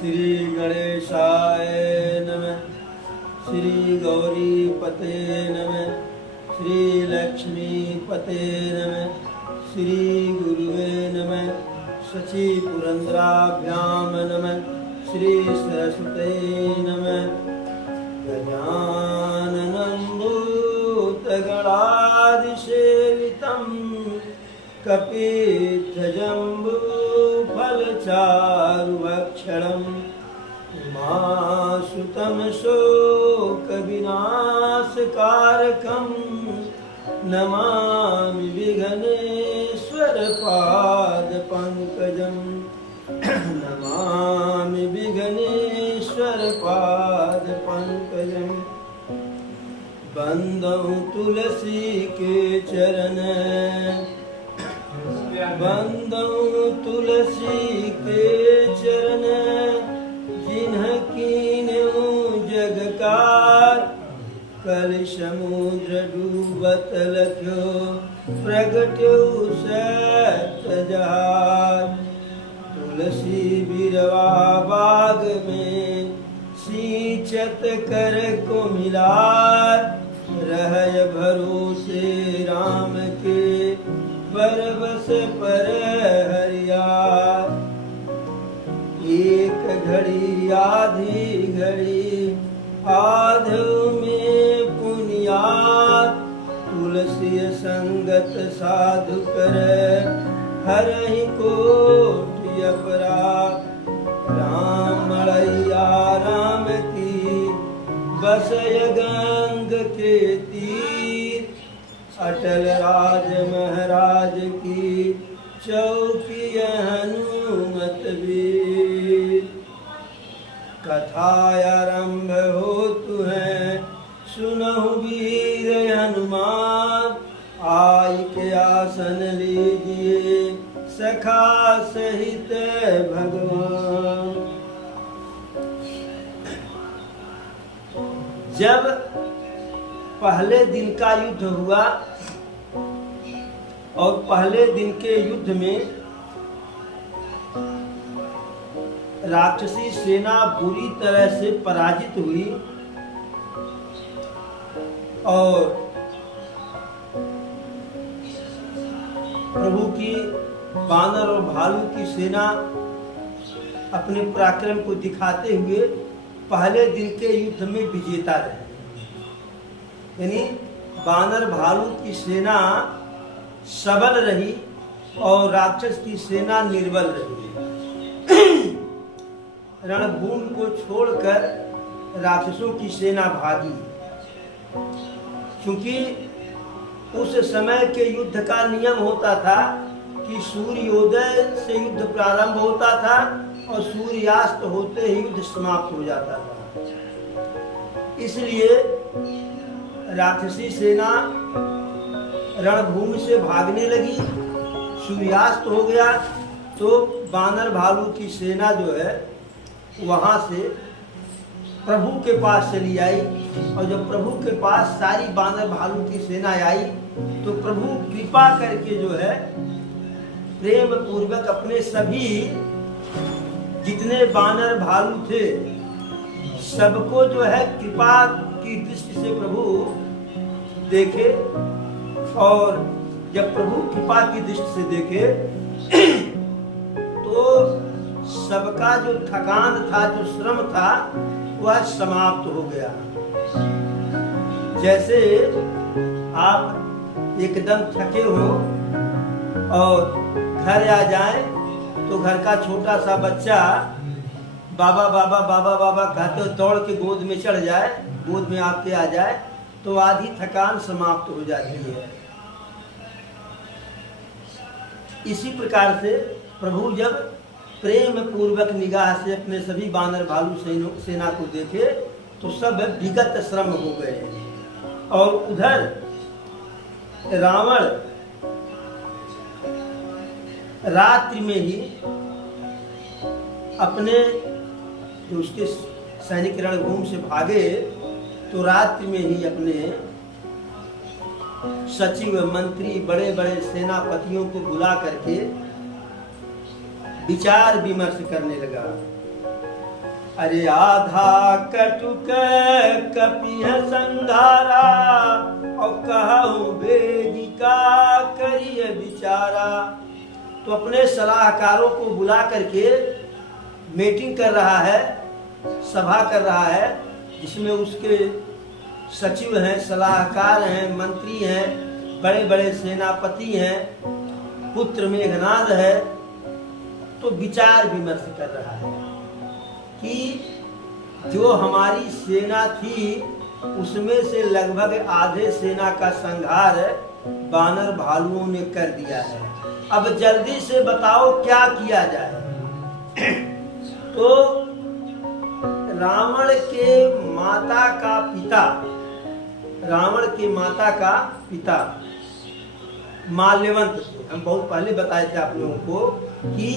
श्री गणेशाय नमः। श्री गौरीपते नमः। श्री लक्ष्मीपते नमः। श्री गुरुवे नमः। शची पुरंदराभ्याम नमः। श्री सरस्वते नमः। गजाननं भूतगणाधिसेवितं कपिध्वजम्बूफलचारुभक्षणं उमासुतं शोकविनाशकारकं नमामि विघ्नेश्वरपादपङ्कजं। नमामि विघ्नेश्वरपादपङ्कजम्। बंदौ तुलसी के चरण, बंदौ तुलसी के चरण, जिन्ह कीन्हु जग कार। कल समुद्र डूबत लख्यो, प्रगट्यो सत जहाज। तुलसी बिरवा बाग में, सींचत कर को मिलार। रहय भरोसे राम के, बरबस पर हरियार। एक घड़ी आधी घड़ी, आधो में पुनियाद। तुलसी संगत साधु कर, हरहि कोटि अपराध। राम मड़ैया राम की, बसय गंग के तीर। अटल राज महाराज की, चौकी हनुमत वीर। कथा आरंभ होतु है, सुनहु वीर हनुमान। आई के आसन लीजिए, सखा सहित भगवान। जब पहले दिन का युद्ध हुआ और पहले दिन के युद्ध में राक्षसी सेना बुरी तरह से पराजित हुई और प्रभु की बानर और भालू की सेना अपने पराक्रम को दिखाते हुए पहले दिन के युद्ध में विजेता रहे। यानी बानर भालू की सेना सबल रही और राक्षस की सेना निर्बल रही। रणभूमि को छोड़कर राक्षसों की सेना भागी, क्योंकि उस समय के युद्ध का नियम होता था कि सूर्योदय से युद्ध प्रारंभ होता था और सूर्यास्त होते ही युद्ध समाप्त हो जाता था। इसलिए राक्षसी सेना रणभूमि से भागने लगी। सूर्यास्त हो गया तो बानर भालू की सेना जो है वहां से प्रभु के पास चली आई। और जब प्रभु के पास सारी बानर भालू की सेना आई तो प्रभु कृपा करके जो है प्रेम पूर्वक अपने सभी जितने बानर भालू थे सबको जो है कृपा की दृष्टि से प्रभु देखे। और जब प्रभु कृपा की दृष्टि से देखे तो सबका जो थकान था, जो श्रम था, वह समाप्त हो गया। जैसे आप एकदम थके हो और घर आ जाए तो घर का छोटा सा बच्चा बाबा बाबा बाबा बाबा कहते दौड़ के गोद में चढ़ जाए, गोद में आपके आ जाए तो आधी थकान समाप्त हो जाती है। इसी प्रकार से प्रभु जब प्रेम पूर्वक निगाह से अपने सभी बानर भालू सेना को देखे तो सब विगत श्रम हो गए। और उधर रावण रात्रि में ही अपने जो उसके सैनिक रणभूमि से भागे तो रात्रि में ही अपने सचिव मंत्री बड़े बड़े सेनापतियों को बुला करके विचार विमर्श करने लगा अरे आधा कटुक कपिह संघारा और कहूँ वेदिका करिए विचारा। तो अपने सलाहकारों को बुला करके मीटिंग कर रहा है, सभा कर रहा है, जिसमें उसके सचिव हैं, सलाहकार हैं, मंत्री हैं, बड़े बड़े सेनापति हैं, पुत्र मेघनाद है। तो विचार विमर्श कर रहा है कि जो हमारी सेना थी उसमें से लगभग आधे सेना का संहार बानर भालुओं ने कर दिया है। अब जल्दी से बताओ क्या किया जाए। तो रावण के माता का पिता माल्यवंत थे। हम बहुत पहले बताए थे आप लोगों को कि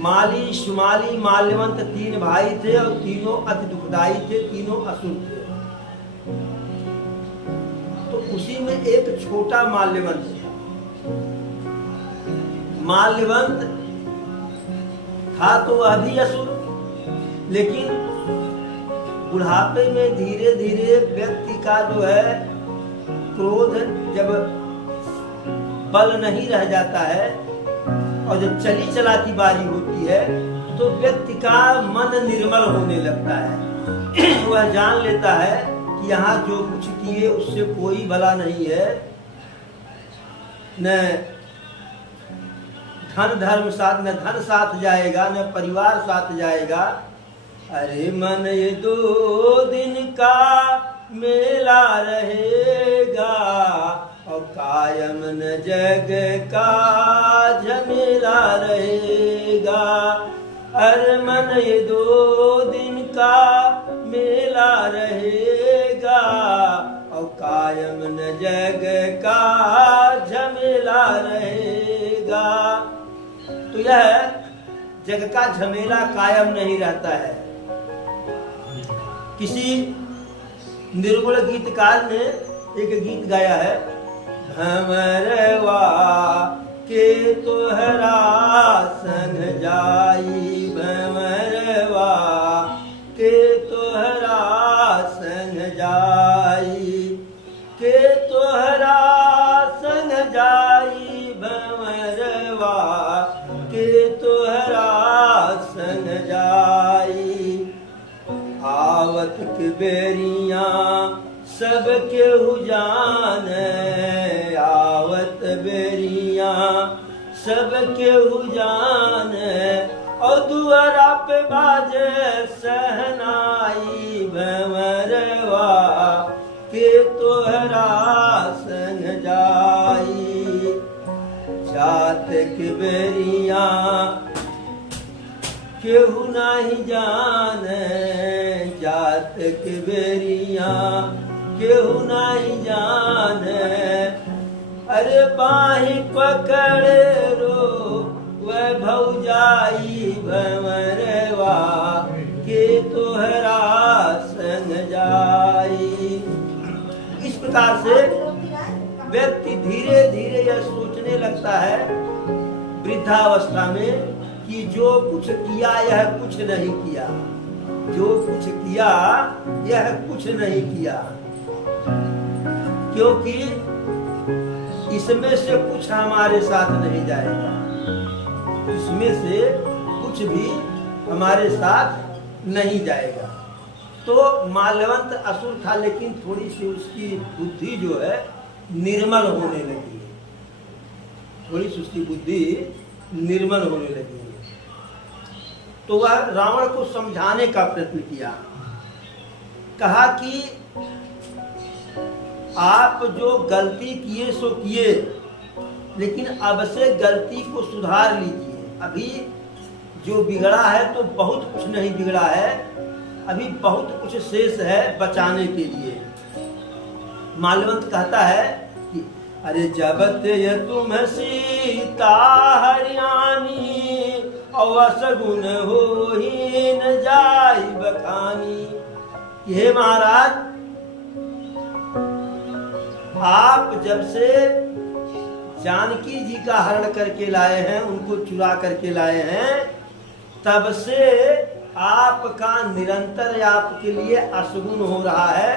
माली, शुमाली, माल्यवंत 3 भाई थे और तीनों अति दुखदाई थे, तीनों असुर थे। तो उसी में एक छोटा माल्यवंत था। माल्यवंत था तो वह भी असुर, लेकिन बुढ़ापे में धीरे धीरे व्यक्ति का जो है क्रोध जब बल नहीं रह जाता है और जब चली चलाती बारी होती है तो व्यक्ति का मन निर्मल होने लगता है। वह जान लेता है कि यहाँ जो कुछ किए उससे कोई भला नहीं है, न धन साथ जाएगा, न परिवार साथ जाएगा। अरे मन ये 2 दिन का मेला रहेगा और कायम न जग का झमेला रहेगा। अरे मन ये 2 दिन का मेला रहेगा और कायम न जग का झमेला रहेगा। तो यह जग का झमेला कायम नहीं रहता है। किसी निर्गुण गीतकार ने एक गीत गाया है, भंवरवा के तोहरा संग जाई, भंवरवा के तोहरा संग जाई, के तोहरा संग जाई, भंवरवा के तोहरा संग जाई। आवत के बेरिया सब केहू जाने, आवत बेरिया सब केहू जाने और दुआरा पे बाजे सहनाई, भंवरवा के तोहरा संग जाई। जात के बेरिया केहू नहीं जाने, जात के बेरिया केहू नहीं जाने। अरे बाही पकड़े रो वह भौजाई, भंवरवा के तोहरा संग जाई। इस प्रकार से व्यक्ति धीरे धीरे यह सोचने लगता है वृद्धावस्था में कि जो कुछ किया यह कुछ नहीं किया, जो कुछ किया यह कुछ नहीं किया, क्योंकि इसमें से कुछ हमारे साथ नहीं जाएगा, इसमें से कुछ भी हमारे साथ नहीं जाएगा। तो माल्यवंत असुर था, लेकिन थोड़ी सी उसकी बुद्धि जो है निर्मल होने लगी है, थोड़ी सी उसकी बुद्धि निर्मल होने लगी है। तो वह रावण को समझाने का प्रयत्न किया, कहा कि आप जो गलती किए सो किए, लेकिन अब से गलती को सुधार लीजिए। अभी जो बिगड़ा है तो बहुत कुछ नहीं बिगड़ा है, अभी बहुत कुछ शेष है बचाने के लिए। माल्यवंत कहता है कि अरे जब ते तुम सीता हरियाणी और सगुन हो ही न जाई बखानी। हे महाराज, आप जब से जानकी जी का हरण करके लाए हैं, उनको चुरा करके लाए हैं, तब से आपका निरंतर आपके लिए अशुभ हो रहा है।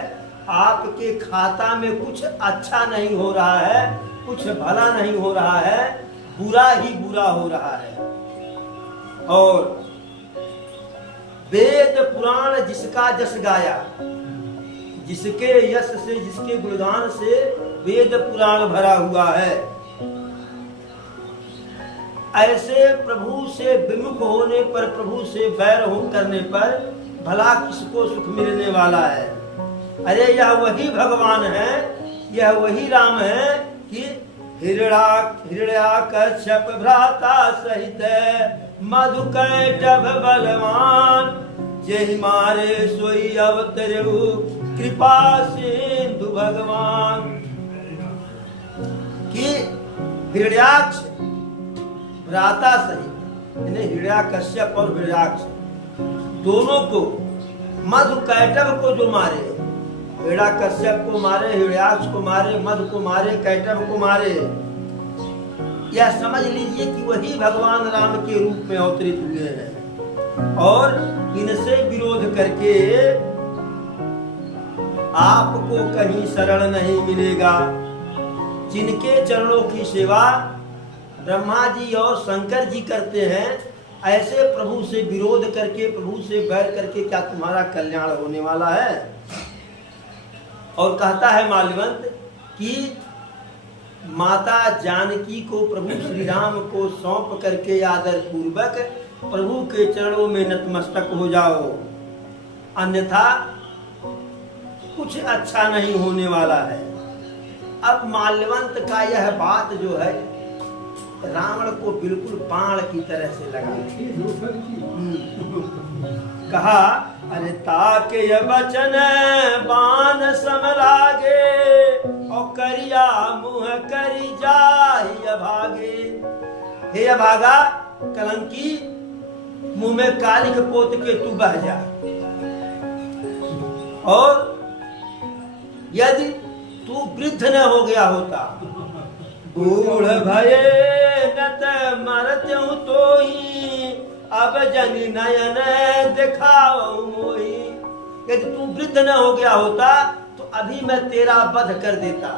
आपके खाता में कुछ अच्छा नहीं हो रहा है, कुछ भला नहीं हो रहा है, बुरा ही बुरा हो रहा है। और वेद पुराण जिसका जस गाया, जिसके यश से, जिसके गुणगान से वेद पुराण भरा हुआ है, ऐसे प्रभु से विमुख होने पर, प्रभु से बैर हो करने पर भला किसको सुख मिलने वाला है। अरे यह वही भगवान है, यह वही राम है कि हिरण्याकश्यप भ्राता सहित मधुकैटभ बलवान, जेहि मारे सोई अवतरु कृपा सिंधु भगवान। कि हिरण्याक्ष भ्राता सहित, हिरण्याकश्यप और हिरण्याक्ष दोनों को, मधुकैटभ को जो मारे, हिरण्याकश्यप को मारे, हिरण्याक्ष को मारे, मधु को मारे, कैटभ को मारे, यह समझ लीजिए कि वही भगवान राम के रूप में अवतरित हुए हैं। और इनसे विरोध करके आपको कहीं शरण नहीं मिलेगा। जिनके चरणों की सेवा ब्रह्मा जी और शंकर जी करते हैं, ऐसे प्रभु से विरोध करके, प्रभु से बैर करके क्या तुम्हारा कल्याण होने वाला है। और कहता है माल्यवंत कि माता जानकी को प्रभु श्री राम को सौंप करके आदर पूर्वक प्रभु के चरणों में नतमस्तक हो जाओ, अन्यथा कुछ अच्छा नहीं होने वाला है। अब माल्यवंत का यह बात जो है रावण को बिल्कुल बाण की तरह से लगा। कहा, अरे ताके ये बचन बाण सम लागे, और करिया मुँह करी जाहि अभागे। हे अभागा, कलंकी, मुंह में कालिक पोत के तू बह जा। और यदि तू वृद्ध न हो गया होता, बूढ़ भये नत मरत्यु तोही, अब जनि नयन दिखाओ मोही। यदि तू वृद्ध न हो गया होता तो अभी मैं तेरा वध कर देता।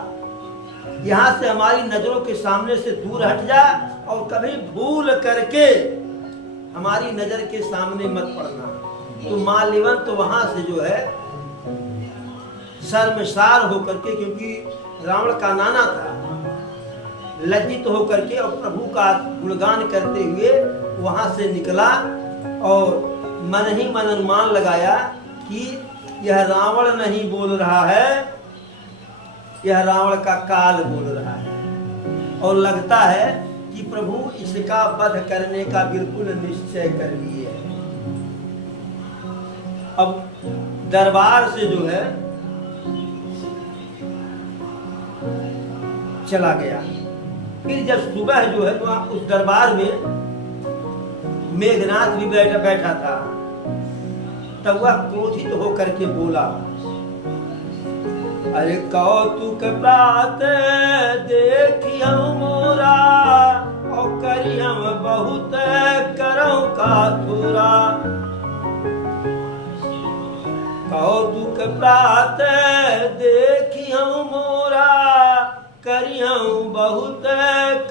यहाँ से हमारी नजरों के सामने से दूर हट जा, और कभी भूल करके हमारी नजर के सामने मत पड़ना। तो माल्यवंत तो वहां से जो है शर्मसार होकर के, क्योंकि रावण का नाना था, लज्जित होकर के और प्रभु का गुणगान करते हुए वहां से निकला, और मन ही मन अनुमान लगाया कि यह रावण नहीं बोल रहा है, यह रावण का काल बोल रहा है। और लगता है कि प्रभु इसका वध करने का बिल्कुल निश्चय कर लिए। अब दरबार से जो है चला गया। फिर जब सुबह जो है तो उस दरबार में मेघनाथ भी बैठा था, तब वह क्रोधित होकर के बोला, अरे कौतुक प्रात देखी हम मोरा, और करी हम बहुत करौ का थोरा। कौतुक प्रात देखी हम मोरा, करी हम बहुत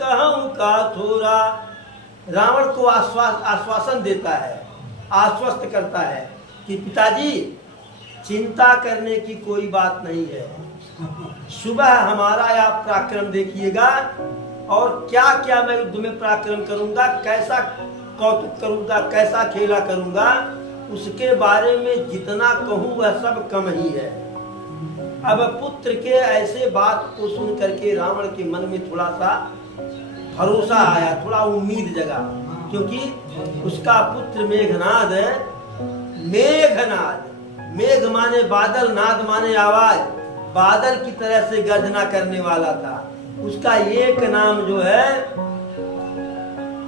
कहूं का थोरा। रावण को आश्वासन देता है, आश्वस्त करता है कि पिताजी चिंता करने की कोई बात नहीं है। सुबह हमारा आप पराक्रम देखिएगा, और क्या क्या मैं युद्ध में पराक्रम करूंगा, कैसा कौतुक करूंगा, कैसा खेला करूंगा, उसके बारे में जितना कहूँ वह सब कम ही है। अब पुत्र के ऐसे बात को सुन करके रावण के मन में थोड़ा सा भरोसा आया, थोड़ा उम्मीद जगा, क्योंकि उसका पुत्र मेघनाद, मेघनाद, मेघ माने बादल, नाद माने आवाज, बादल की तरह से गर्जना करने वाला था। उसका एक नाम जो है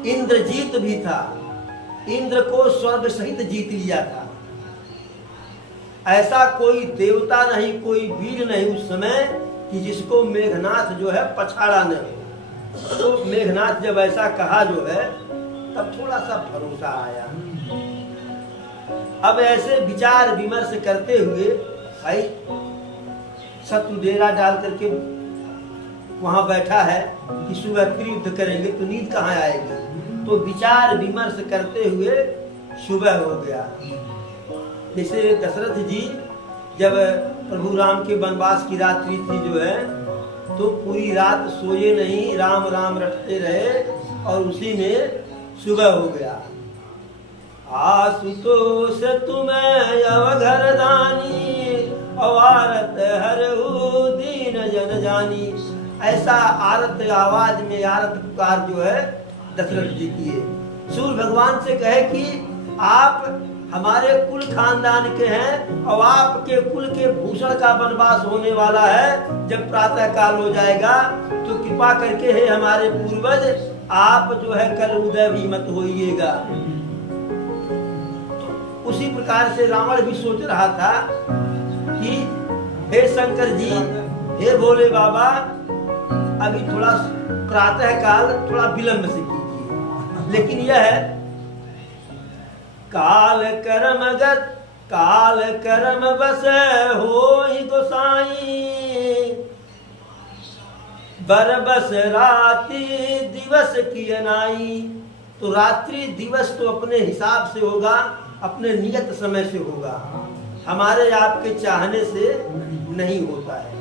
इंद्रजीत भी था, इंद्र को स्वर्ग सहित जीत लिया था। ऐसा कोई देवता नहीं, कोई वीर नहीं उस समय कि जिसको मेघनाथ जो है पछाड़ा न हो। तो मेघनाथ जब ऐसा कहा जो है, तब थोड़ा सा भरोसा आया। अब ऐसे विचार विमर्श करते हुए भाई शत्रु डेरा डाल करके वहां बैठा है कि सुबह फिर युद्ध करेंगे, तो नींद कहाँ आएगी। तो विचार विमर्श करते हुए सुबह हो गया। जैसे दशरथ जी जब प्रभु राम के वनवास की रात्रि थी जो है, तो पूरी रात सोए नहीं, राम राम रटते रहे और उसी में सुबह हो गया। आशुतोष तुम्हें अवघर दानी, अवारत हरहु दीन जन जानी। ऐसा आरत आवाज में आरत पुकार जो है दशरथ जी किए। सूर्य भगवान से कहे कि आप हमारे कुल खानदान के हैं और आपके कुल के भूषण का वनवास होने वाला है। जब प्रातः काल हो जाएगा तो कृपा करके है हमारे पूर्वज, आप जो है कल उदय भी मत होइएगा। उसी प्रकार से रावण भी सोच रहा था कि हे शंकर जी, हे भोले बाबा, अभी थोड़ा प्रातः काल थोड़ा विलंब से कीजिए। लेकिन यह है काल कर्म बस होई गोसाई, बरबस रात्रि दिवस की नाई। तो रात्रि दिवस तो अपने हिसाब से होगा, अपने नियत समय से होगा, हमारे आपके चाहने से नहीं होता है।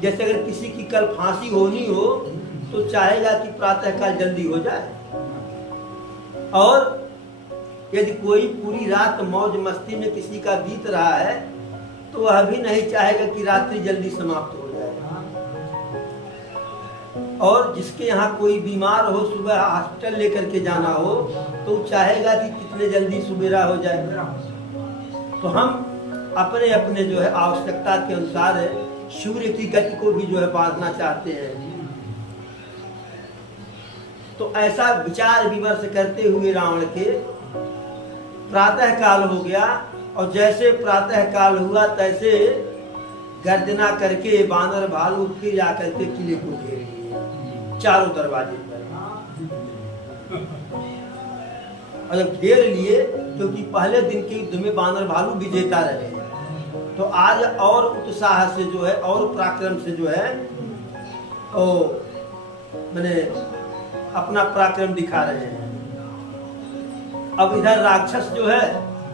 जैसे अगर किसी की कल फांसी होनी हो तो चाहेगा कि प्रातः काल जल्दी हो जाए, और यदि कोई पूरी रात मौज मस्ती में किसी का बीत रहा है तो वह भी नहीं चाहेगा कि रात्रि जल्दी समाप्त हो जाए। और जिसके यहाँ कोई बीमार हो, सुबह हॉस्पिटल लेकर के जाना हो, तो चाहेगा कि कितने जल्दी सुबेरा हो जाए। तो हम अपने अपने जो है आवश्यकता के अनुसार सूर्य की गति को भी जो है बांधना चाहते हैं। तो ऐसा विचार विमर्श करते हुए रावण के प्रातः काल हो गया, और जैसे प्रातः काल हुआ तैसे गर्जना करके बानर भालू फिर जाकर के किले को घेर लिए चारों दरवाजे पर। और जब घेर लिए, क्योंकि पहले दिन के युद्ध में बानर भालू विजेता रहे, तो आज और उत्साह से जो है और पराक्रम से जो है ओ मैंने अपना पराक्रम दिखा रहे हैं। अब इधर राक्षस जो है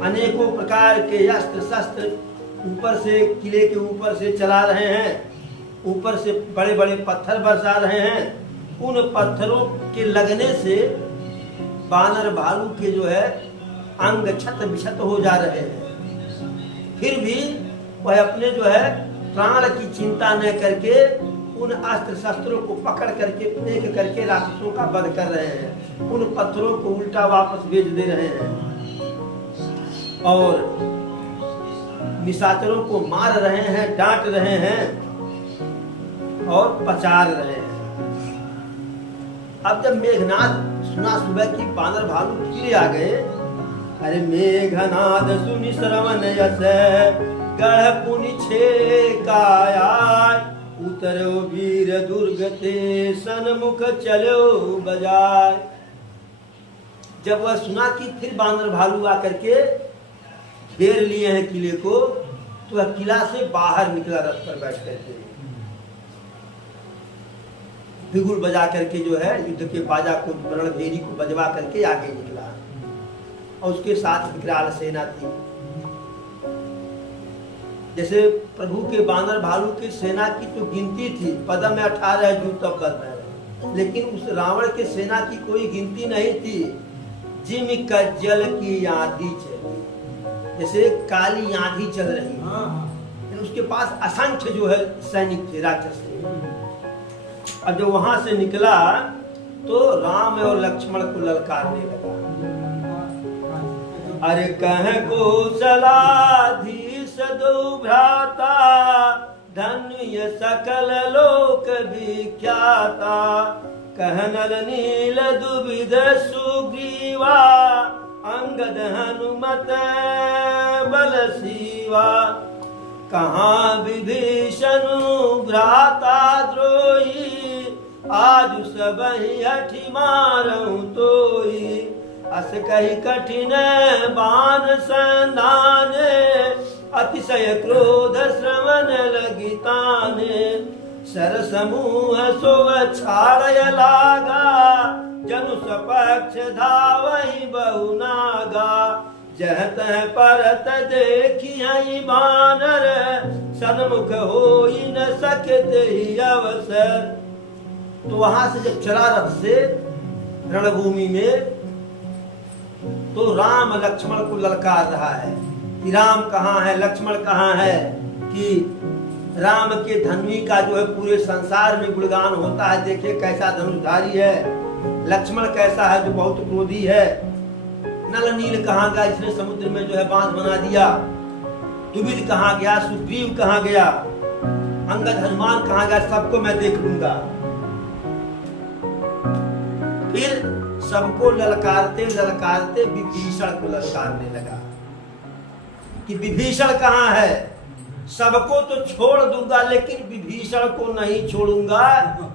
अनेकों प्रकार के अस्त्र शस्त्र ऊपर से किले के ऊपर से चला रहे हैं, ऊपर से बड़े बड़े पत्थर बरसा रहे हैं। उन पत्थरों के लगने से बानर भालू के जो है अंग क्षत विक्षत हो जा रहे हैं। फिर भी वह अपने जो है प्राण की चिंता न करके उन अस्त्र शस्त्रों को पकड़ करके फेंक करके राक्षसों का वध कर रहे हैं। उन पत्थरों को उल्टा वापस भेज दे रहे हैं और निशाचरों को मार रहे हैं, डांट रहे हैं और पचार रहे हैं। अब जब मेघनाद सुना सुबह की बानर भालू फिर आ गए, अरे मेघनाद सुनि श्रवण यस गढ़ पुनि छे काया, उतरो वीर दुर्ग ते सन्मुख चलो बजाय। जब वह सुना कि फिर बानर भालू आकर के घेर लिए हैं किले को, तो वह किला से बाहर निकला रथ पर बैठ करके, बिगुल बजा करके जो है युद्ध के बाजा को रणभेरी को बजवा करके आगे निकला, और उसके साथ विकराल सेना थी। जैसे प्रभु के बानर भालू की सेना की तो गिनती थी, पदम में 18 जू तब कर, लेकिन उस रावण के सेना की कोई गिनती नहीं थी। जिम कज्जल की आंधी चली, जैसे काली आंधी चल रही है, उसके पास असंख्य जो है सैनिक थे राक्षस थे। और जब वहां से निकला तो राम और लक्ष्मण को ललकारने लगा, अरे कह कौशलाधीश दो भ्राता, धन्य सकल लोक विख्याता, कह नल नील दुविध सुग्रीवा, अंगद हनुमत बल सीवा, कहाँ विभीषण भ्राता द्रोही, आज सबहि हठि मारहु तोई, अस कही कठिन बाण संधान, अतिशय क्रोध श्रवण लगी ताने। सर समूह सोव छाड़य लागा, जनु सपक्ष धावहि बहु नागा। जह तह परत देखी बानर, सन्मुख होई न सकते ही अवसर। तो वहां से जब चला रथ से रणभूमि में, तो राम लक्ष्मण को ललकार रहा है कि राम कहाँ है, लक्ष्मण कहाँ है। कि राम के धनुष का जो है पूरे संसार में गुणगान होता है, देखिए कैसा धनुषधारी है। लक्ष्मण कैसा है, जो बहुत क्रोधी है। नल नील कहाँ गया, इसने समुद्र में जो है बांध बना दिया। दुविध कहाँ गया, सुग्रीव कहाँ गया, अंगद हनुमान कहाँ गया, सबको मैं देख लूंगा। फिर सबको ललकारते ललकारते विभीषण को ललकारने लगा कि विभीषण कहाँ है। सबको तो छोड़ दूंगा, लेकिन विभीषण को नहीं छोड़ूंगा।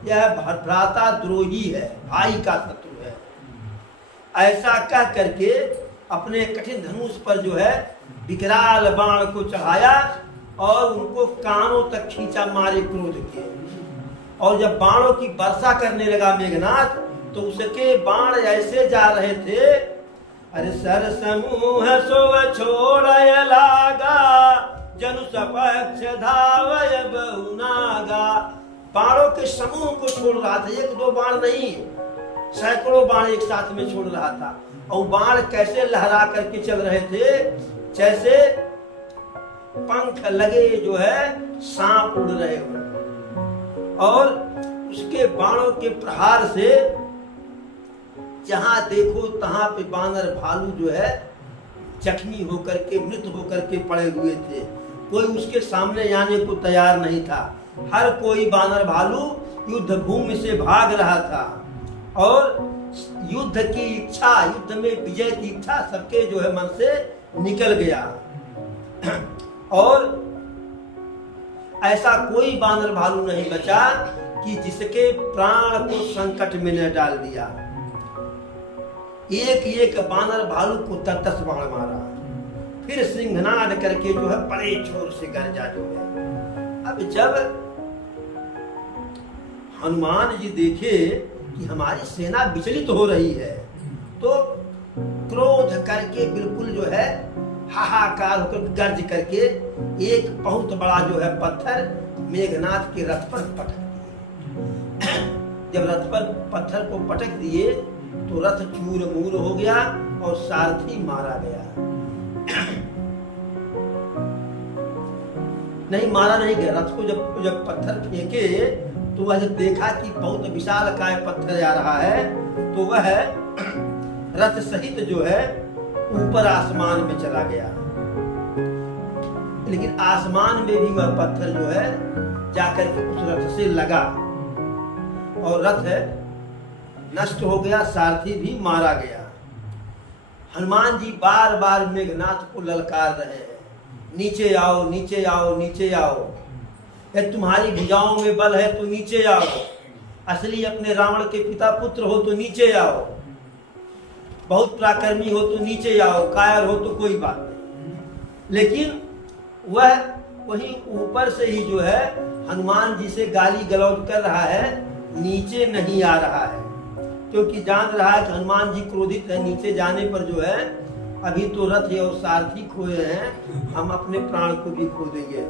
यह भ्राता द्रोही है, भाई का शत्रु है। ऐसा कह करके अपने कठिन धनुष पर जो है विकराल बाण को चढ़ाया और उनको कानों तक खींचा, मारे क्रोध के। और जब बाणों की वर्षा करने लगा मेघनाथ, तो उसके बाण ऐसे जा रहे थे, अरे सर समूह सोव छोड़य लागा, जनु सपक्ष धावय बहु नागा। बाणों के समूह को छोड़ रहा था, एक दो बाण नहीं, सैकड़ों बाण एक साथ में छोड़ रहा था। और बाण कैसे लहरा करके चल रहे थे, जैसे पंख लगे जो है सांप उड़ रहे हो। और उसके बाणों के प्रहार से जहां देखो तहां पे बानर भालू जो है जख्मी होकर के, मृत होकर के पड़े हुए थे। कोई उसके सामने आने को तैयार नहीं था। हर कोई बानर भालू युद्ध भूमि से भाग रहा था। और युद्ध की इच्छा, युद्ध में विजय की इच्छा सबके जो है मन से निकल गया। और ऐसा कोई बानर भालू नहीं बचा कि जिसके प्राण को संकट में न डाल दिया। एक एक बानर भालू को 10 बाण मारा, फिर सिंहनाद करके जो है बड़े जोर से गरजा जो है। अब जब हनुमान जी देखे कि हमारी सेना विचलित हो रही है, तो क्रोध करके बिल्कुल जो है हाहाकार होकर गर्ज करके एक बहुत बड़ा जो है पत्थर मेघनाथ के रथ पर पटक दिए। जब रथ पर पत्थर को पटक दिए तो रथ चूर मूर हो गया और सारथी मारा गया। नहीं, मारा नहीं गया। रथ को जब पत्थर फेंके तो वह जब देखा कि बहुत विशालकाय पत्थर आ रहा है, तो वह रथ सहित जो है ऊपर आसमान में चला गया। लेकिन आसमान में भी वह पत्थर जो है जाकर के उस रथ से लगा और रथ नष्ट हो गया, सारथी भी मारा गया। हनुमान जी बार बार मेघनाथ को ललकार रहे हैं, नीचे आओ, नीचे आओ, नीचे आओ। यदि तुम्हारी भुजाओं में बल है तो नीचे आओ, असली अपने रावण के पिता पुत्र हो तो नीचे आओ, बहुत पराक्रमी हो तो नीचे आओ, कायर हो तो कोई बात नहीं। लेकिन वह वहीं ऊपर से ही जो है हनुमान जी से गाली गलौज कर रहा है, नीचे नहीं आ रहा है, क्योंकि जान रहा है कि हनुमान जी क्रोधित है। नीचे जाने पर जो है अभी तो रथ और सारथी खोए हैं, हम अपने प्राण को भी खो देंगे।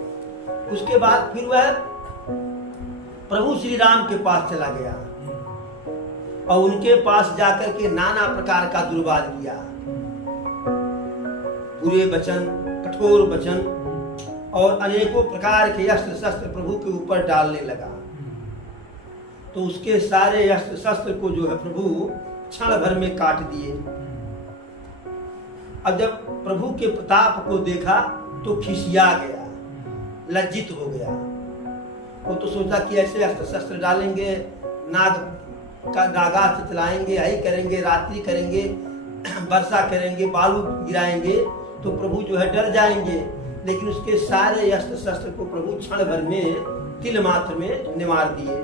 उसके बाद फिर वह प्रभु श्री राम के पास चला गया और उनके पास जाकर के नाना प्रकार का दुर्वाद किया, बुरे वचन, कठोर वचन और अनेकों प्रकार के अस्त्र शस्त्र प्रभु के ऊपर डालने लगा। तो उसके सारे अस्त्र शस्त्र को जो है प्रभु क्षण भर में काट दिए। अब जब प्रभु के प्रताप को देखा तो खिसिया गया, लज्जित हो गया। वो तो सोचा कि ऐसे अस्त्र शस्त्र डालेंगे, नागास्त्र चलाएंगे, यही करेंगे, रात्रि करेंगे, वर्षा करेंगे, बालू गिराएंगे तो प्रभु जो है डर जाएंगे। लेकिन उसके सारे अस्त्र शस्त्र को प्रभु क्षण भर में तिल मात्र में निवार दिए।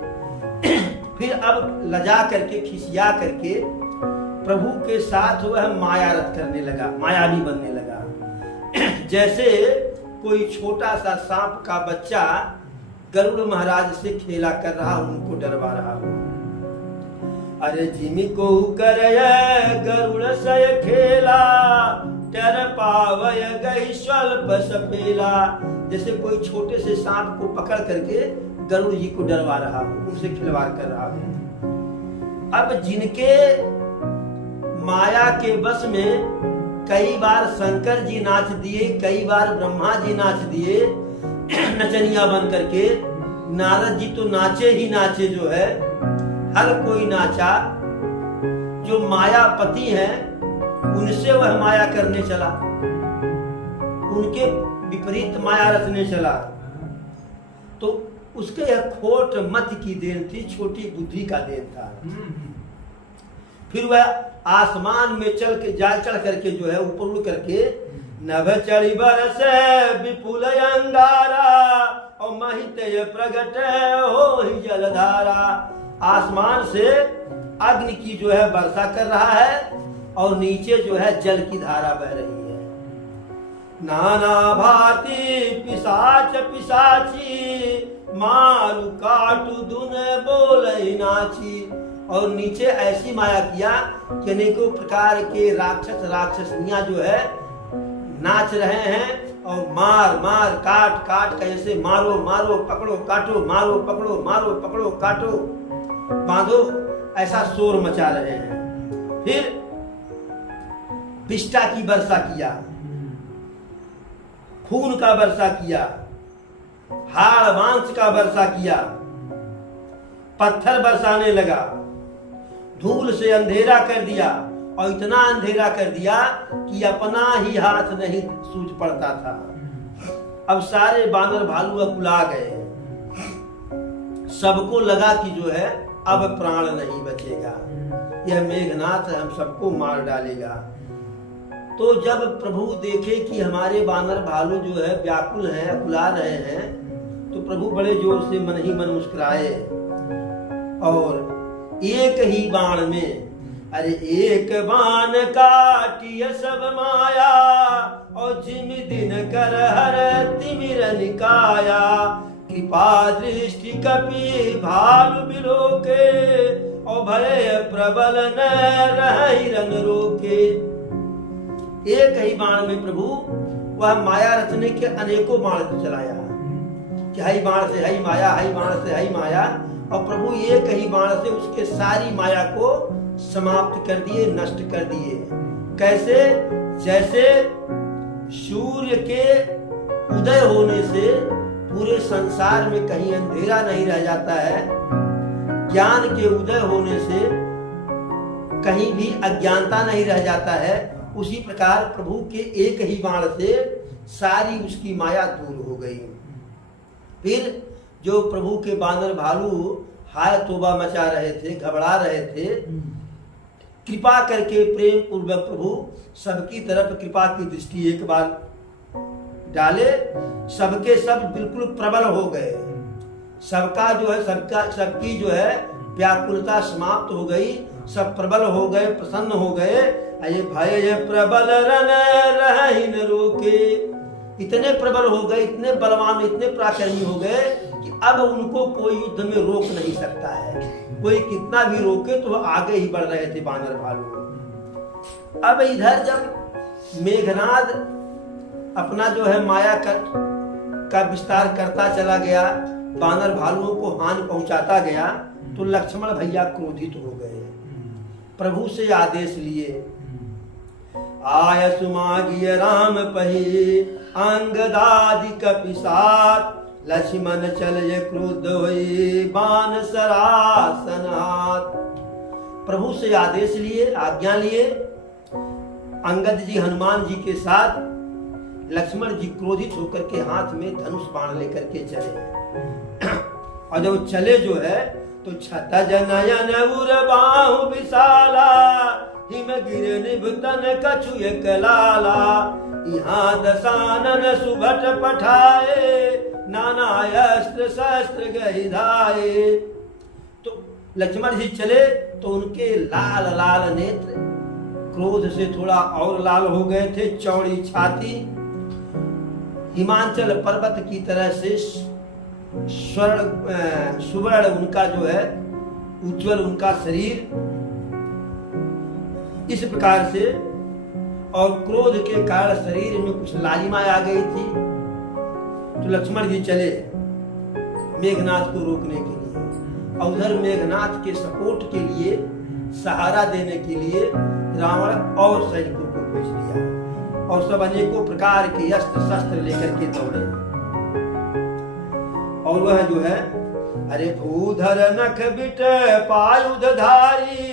फिर अब लजा करके, खिसिया करके प्रभु के साथ वह माया रत करने लगा, मायावी बनने लगा। जैसे कोई छोटा सा सांप का बच्चा गरुड़ महाराज से खेला कर रहा, उनको डरवा रहा हो। अरे जिमी को कर गरुड़ सय खेला, टर पावय गई स्वल्प सपेला। जैसे कोई छोटे से सांप को पकड़ करके गरुड़ जी को डरवा रहा हो, उनसे खिलवाड़ कर रहा हो। अब जिनके माया के बस में कई बार शंकर जी नाच दिए, कई बार ब्रह्मा जी नाच दिए नचनिया बन करके, नारद जी तो नाचे ही नाचे, जो है हर कोई नाचा। जो मायापति हैं उनसे वह माया करने चला, उनके विपरीत माया रचने चला। तो उसके यह खोट मत की देन थी, छोटी बुद्धि का देन था। फिर वह आसमान में चढ़ करके जो है ऊपर उड़ करके, नभ चढ़ी बरस विपुल अंगारा, और महित प्रगट हो ही जलधारा। आसमान से अग्नि की जो है वर्षा कर रहा है, और नीचे जो है जल की धारा बह रही है। नाना भांति पिशाच पिशाची, मारू काटू दुन बोले नाची। और नीचे ऐसी माया किया कि अनेकों प्रकार के राक्षस राक्षसनियां जो है नाच रहे हैं, और मार मार काट काट कैसे मारो मारो पकड़ो काटो, मारो पकड़ो मारो पकड़ो काटो बांधो, ऐसा शोर मचा रहे हैं। फिर विष्ठा की वर्षा किया, खून का वर्षा किया, हाड़ मांस का वर्षा किया, पत्थर बरसाने लगा, धूल से अंधेरा कर दिया, और इतना अंधेरा कर दिया कि अपना ही हाथ नहीं सूझ पड़ता था। अब सारे बानर भालू अकुला गए, सबको लगा कि जो है अब प्राण नहीं बचेगा, यह मेघनाथ हम सबको मार डालेगा। तो जब प्रभु देखे कि हमारे बानर भालू जो है व्याकुल हैं, अकुला रहे हैं, तो प्रभु बड़े जोर से मन ही मन मुस्कुराए, और एक ही बाण में, अरे एक बाण काटिय सब माया, और जिम दिन कर हर तिमिर निकाया। कृपा दृष्टि कपि भालु बिलोके, और भय प्रबल न रहि रन रोके। एक ही बाण में प्रभु वह माया रचने के अनेकों बाण चलाया, कि हई बाण से हई माया, हई बाण से हई माया, और प्रभु एक ही बाण से उसके सारी माया को समाप्त कर दिए, नष्ट कर दिए। कैसे? जैसे सूर्य के उदय होने से पूरे संसार में कहीं अंधेरा नहीं रह जाता है, ज्ञान के उदय होने से कहीं भी अज्ञानता नहीं रह जाता है, उसी प्रकार प्रभु के एक ही बाण से सारी उसकी माया दूर हो गई। फिर जो प्रभु के बानर भालू हाय तोबा मचा रहे थे, घबरा रहे थे, कृपा करके प्रेम पूर्वक प्रभु सबकी तरफ कृपा की दृष्टि एक बार डाले, सबके सब बिल्कुल प्रबल हो गए, सबका जो है सबकी जो है व्याकुलता समाप्त हो गई, सब प्रबल हो गए, प्रसन्न हो गए। अये भय प्रबल रन रहि न रोके, इतने प्रबल हो गए, इतने बलवान, इतने पराक्रमी हो गए कि अब उनको कोई युद्ध में रोक नहीं सकता है। कोई कितना भी रोके तो आगे ही बढ़ रहे थे बानर भालू। अब इधर जब मेघनाद अपना जो है माया का विस्तार करता चला गया, बानर भालुओं को हानि पहुंचाता गया, तो लक्ष्मण भैया क्रोधित हो गए, प्रभु से आदेश लिए, आय सुमागिय राम पही अंगदादि कपिसात, लक्ष्मण चले क्रुद्ध हुई बाण सरासन हाथ। प्रभु से आदेश लिए, आज्ञा लिए, अंगद जी हनुमान जी के साथ लक्ष्मण जी क्रोधित होकर के हाथ में धनुष बाण लेकर के चले। और जब चले जो है तो छता जनयन उर बाहु विशाला, हिम गिर निभतन कछु एक लाला, यहाँ दशानन सुभट पठाए, नाना अस्त्र शस्त्र गहिधाए। तो लक्ष्मण जी चले तो उनके लाल लाल नेत्र क्रोध से थोड़ा और लाल हो गए थे, चौड़ी छाती, हिमाचल पर्वत की तरह से सुवर्ण उनका जो है उज्जवल उनका शरीर, इस प्रकार से। और क्रोध के कारण शरीर में कुछ लालिमा आ गई थी। तो लक्ष्मण जी चले मेघनाथ को रोकने के लिए, और उधर मेघनाथ के सपोर्ट के लिए, सहारा देने के लिए रावण और सैनिकों को भेज दिया, और सब अनेकों प्रकार के अस्त्र शस्त्र लेकर के दौड़े। और वह जो है, अरे भूधर नख बिट पायुध धारी,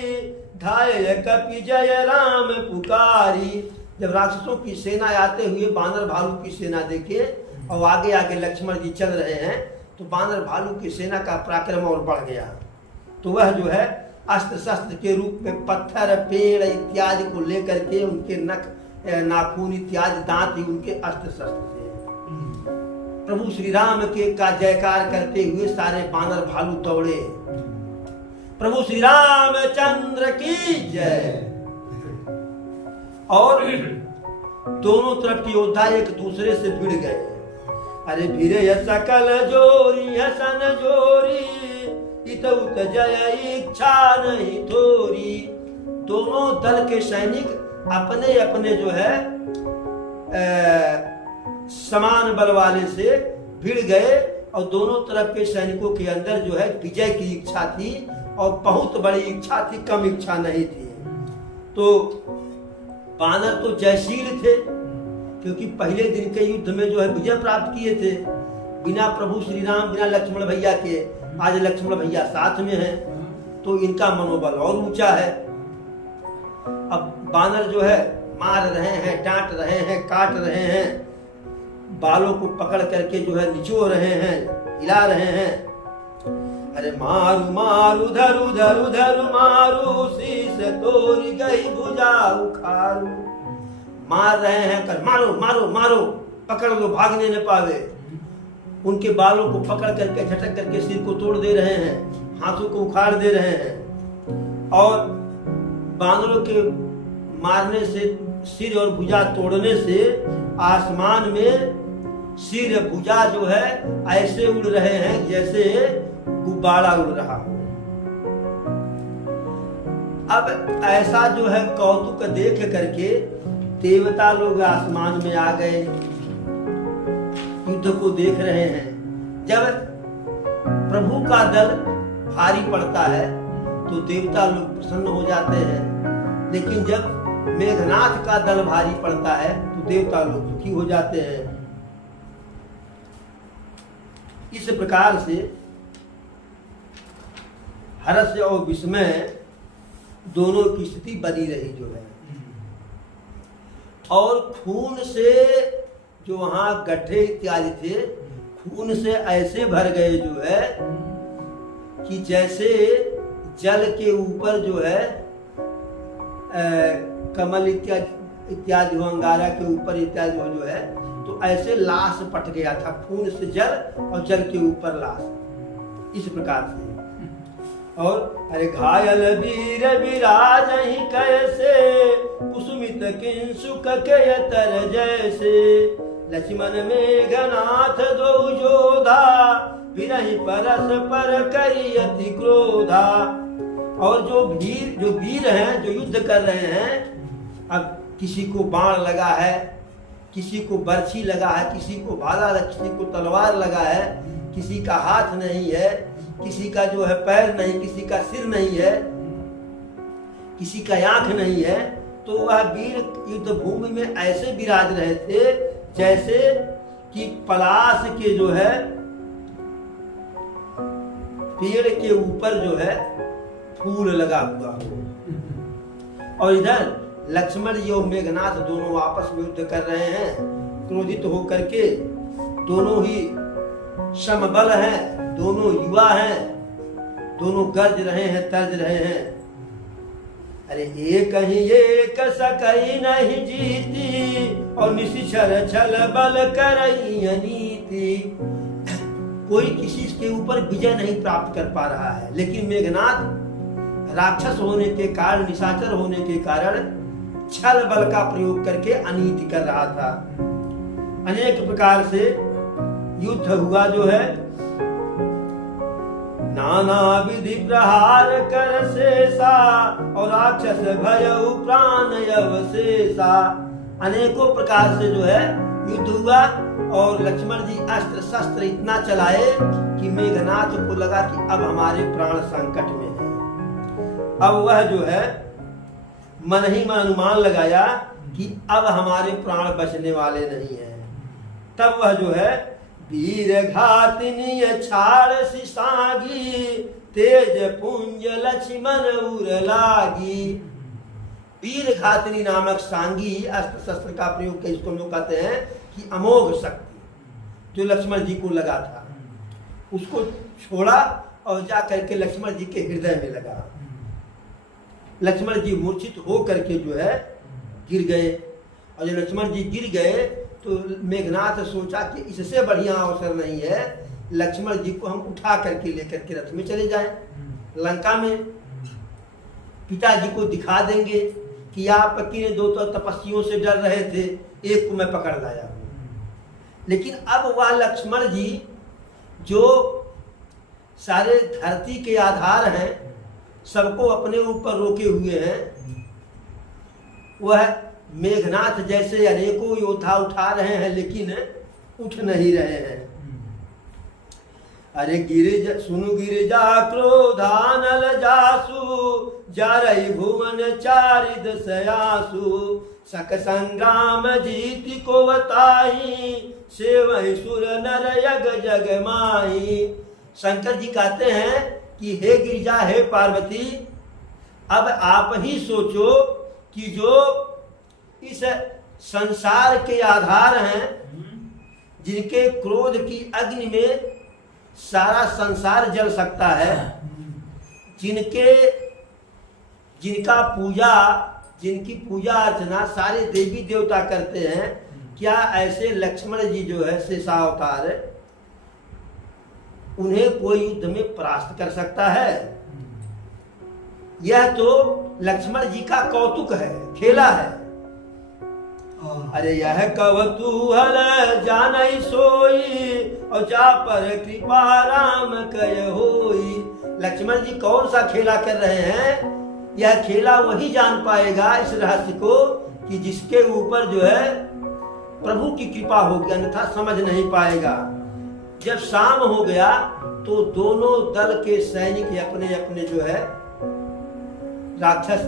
धाय कपि जय राम पुकारी। जब राक्षसों की सेना आते हुए बानर भालू की सेना देखे और आगे आगे लक्ष्मण जी चल रहे हैं, तो बानर भालू की सेना का पराक्रम और बढ़ गया। तो वह जो है अस्त्र शस्त्र के रूप में पत्थर, पेड़ इत्यादि को लेकर के, उनके नख, नाखून इत्यादि दांत ही उनके अस्त्र शस्त्र थे। प्रभु श्री राम के का जयकार करते हुए सारे बानर भालू दौड़े, प्रभु श्री रामचंद्र की जय। और दोनों तरफ के योद्धा एक दूसरे से भिड़ गए। अरे भिरे सकल जोरी हसन जोरी, इतउत जय इच्छा नहीं थोरी। दोनों दल के सैनिक अपने अपने जो है समान बल वाले से भिड़ गए, और दोनों तरफ के सैनिकों के अंदर जो है विजय की इच्छा थी, और बहुत बड़ी इच्छा थी, कम इच्छा नहीं थी। तो बानर तो जयशील थे, क्योंकि पहले दिन के युद्ध में जो है विजय प्राप्त किए थे बिना प्रभु श्री राम, बिना लक्ष्मण भैया के। आज लक्ष्मण भैया साथ में हैं, तो इनका मनोबल और ऊंचा है। अब बानर जो है मार रहे हैं, डांट रहे हैं, काट रहे हैं, बालों को पकड़ करके जो है निचोड़ रहे हैं, हिला रहे हैं। अरे मारू मारू धरू धरू धरू मारू, शीश तोड़ गई भुजा उखारू। मार रहे हैं, कर मारो मारो मारो, पकड़ लो, भागने न पावे। उनके बालों को पकड़ करके झटक करके सिर को तोड़ दे रहे हैं, हाथों को उखाड़ दे रहे हैं। और बानरों के मारने से, सिर और भुजा तोड़ने से आसमान में सिर भुजा जो है ऐसे उड़ रहे हैं जैसे गुब्बारा उड़ रहा हो। अब ऐसा जो है कौतुक देख करके देवता लोग आसमान में आ गए, युद्ध को देख रहे हैं। जब प्रभु का दल भारी पड़ता है तो देवता लोग प्रसन्न हो जाते हैं, लेकिन जब मेघनाथ का दल भारी पड़ता है तो देवता लोग दुखी हो जाते हैं। इस प्रकार से हर्ष और विस्मय दोनों की स्थिति बनी रही जो है। और खून से जो वहां गड्ढे इत्यादि थे, खून से ऐसे भर गए जो है कि जैसे जल के ऊपर जो है कमल इत्यादि हो, अंगारा के ऊपर इत्यादि हो जो है, तो ऐसे लाश पट गया था, खून से जल और जल के ऊपर लाश, इस प्रकार से। और अरे घायल वीर विराज ही कैसे, कुसुमित किंसुक के तर जैसे, लक्ष्मण मेघनाथ दो जोधा, विरहि परस पर करी अति क्रोधा। और जो वीर हैं, जो युद्ध कर रहे हैं, अब किसी को बाण लगा है, किसी को बर्छी लगा है, किसी को भाला, किसी को तलवार लगा है, किसी का हाथ नहीं है, किसी का जो है पैर नहीं, किसी का सिर नहीं है, किसी का आंख नहीं है। तो वह वीर युद्ध भूमि में ऐसे विराज रहे थे जैसे कि पलाश के जो है पेड़ के ऊपर जो है फूल लगा हुआ हो। और इधर लक्ष्मण जी और मेघनाथ दोनों आपस में युद्ध कर रहे हैं, क्रोधित होकर के। दोनों ही समबल हैं, दोनों युवा हैं, दोनों गरज रहे हैं, तर्ज रहे हैं। अरे एक ही एक सकई नहीं जीती, और निशिचर छल बल करई अनीति। कोई किसी के ऊपर विजय नहीं प्राप्त कर पा रहा है, लेकिन मेघनाथ राक्षस होने के कारण, निशाचर होने के कारण छल बल का प्रयोग करके अनीति कर रहा था। अनेक प्रकार से युद्ध हुआ जो है, नाना विधि प्रहार कर शेषा और राक्षस भयउ प्राण अवशेषा। अनेकों प्रकार से जो है युद्ध हुआ और लक्ष्मण जी अस्त्र शस्त्र इतना चलाए कि मेघनाथ को लगा कि अब हमारे प्राण संकट में है। अब वह जो है मन ही मन अनुमान लगाया कि अब हमारे प्राण बचने वाले नहीं हैं। तब वह जो है वीर घातिनी छाड़ सिसागी तेज पुंज लक्ष्मण उर लागी। वीर घातिनी नामक सांगी अस्त्र शस्त्र का प्रयोग के इसको लोग कहते हैं कि अमोघ शक्ति जो लक्ष्मण जी को लगा था, उसको छोड़ा और जा करके लक्ष्मण जी के हृदय में लगा। लक्ष्मण जी मूर्छित हो करके जो है गिर गए, और जब लक्ष्मण जी गिर गए तो मेघनाथ सोचा कि इससे बढ़िया अवसर नहीं है, लक्ष्मण जी को हम उठा करके लेकर के रथ में चले जाएं लंका में, पिताजी को दिखा देंगे कि आप किन दो तो तपस्वियों से डर रहे थे, एक को मैं पकड़ लाया हूं। लेकिन अब वह लक्ष्मण जी जो सारे धरती के आधार हैं, सबको अपने ऊपर रोके हुए हैं, वह मेघनाथ जैसे अनेकों योद्धा उठा रहे हैं लेकिन उठ नहीं रहे हैं। अरे गिरिजा सुनु गिरिजा क्रोधानल जासु जारई भुवन चारिद सयासु सक संग्राम जीति को बताई सेवहि सुर नर यग जग माई। शंकर जी कहते हैं कि हे गिरिजा, हे पार्वती, अब आप ही सोचो कि जो इस संसार के आधार हैं, जिनके क्रोध की अग्नि में सारा संसार जल सकता है, जिनकी पूजा अर्चना सारे देवी देवता करते हैं, क्या ऐसे लक्ष्मण जी जो है शेषावतार, उन्हें कोई युद्ध में परास्त कर सकता है? यह तो लक्ष्मण जी का कौतुक है, खेला है। अरे यह कवतूहल जानई सोई और जा पर कृपा राम कय होई। लक्ष्मण जी कौन सा खेला कर रहे हैं? यह खेला वही जान पाएगा इस रहस्य को कि जिसके ऊपर जो है प्रभु की कृपा होगी, अन्यथा समझ नहीं पाएगा। जब शाम हो गया तो दोनों दल के सैनिक अपने अपने जो है राक्षस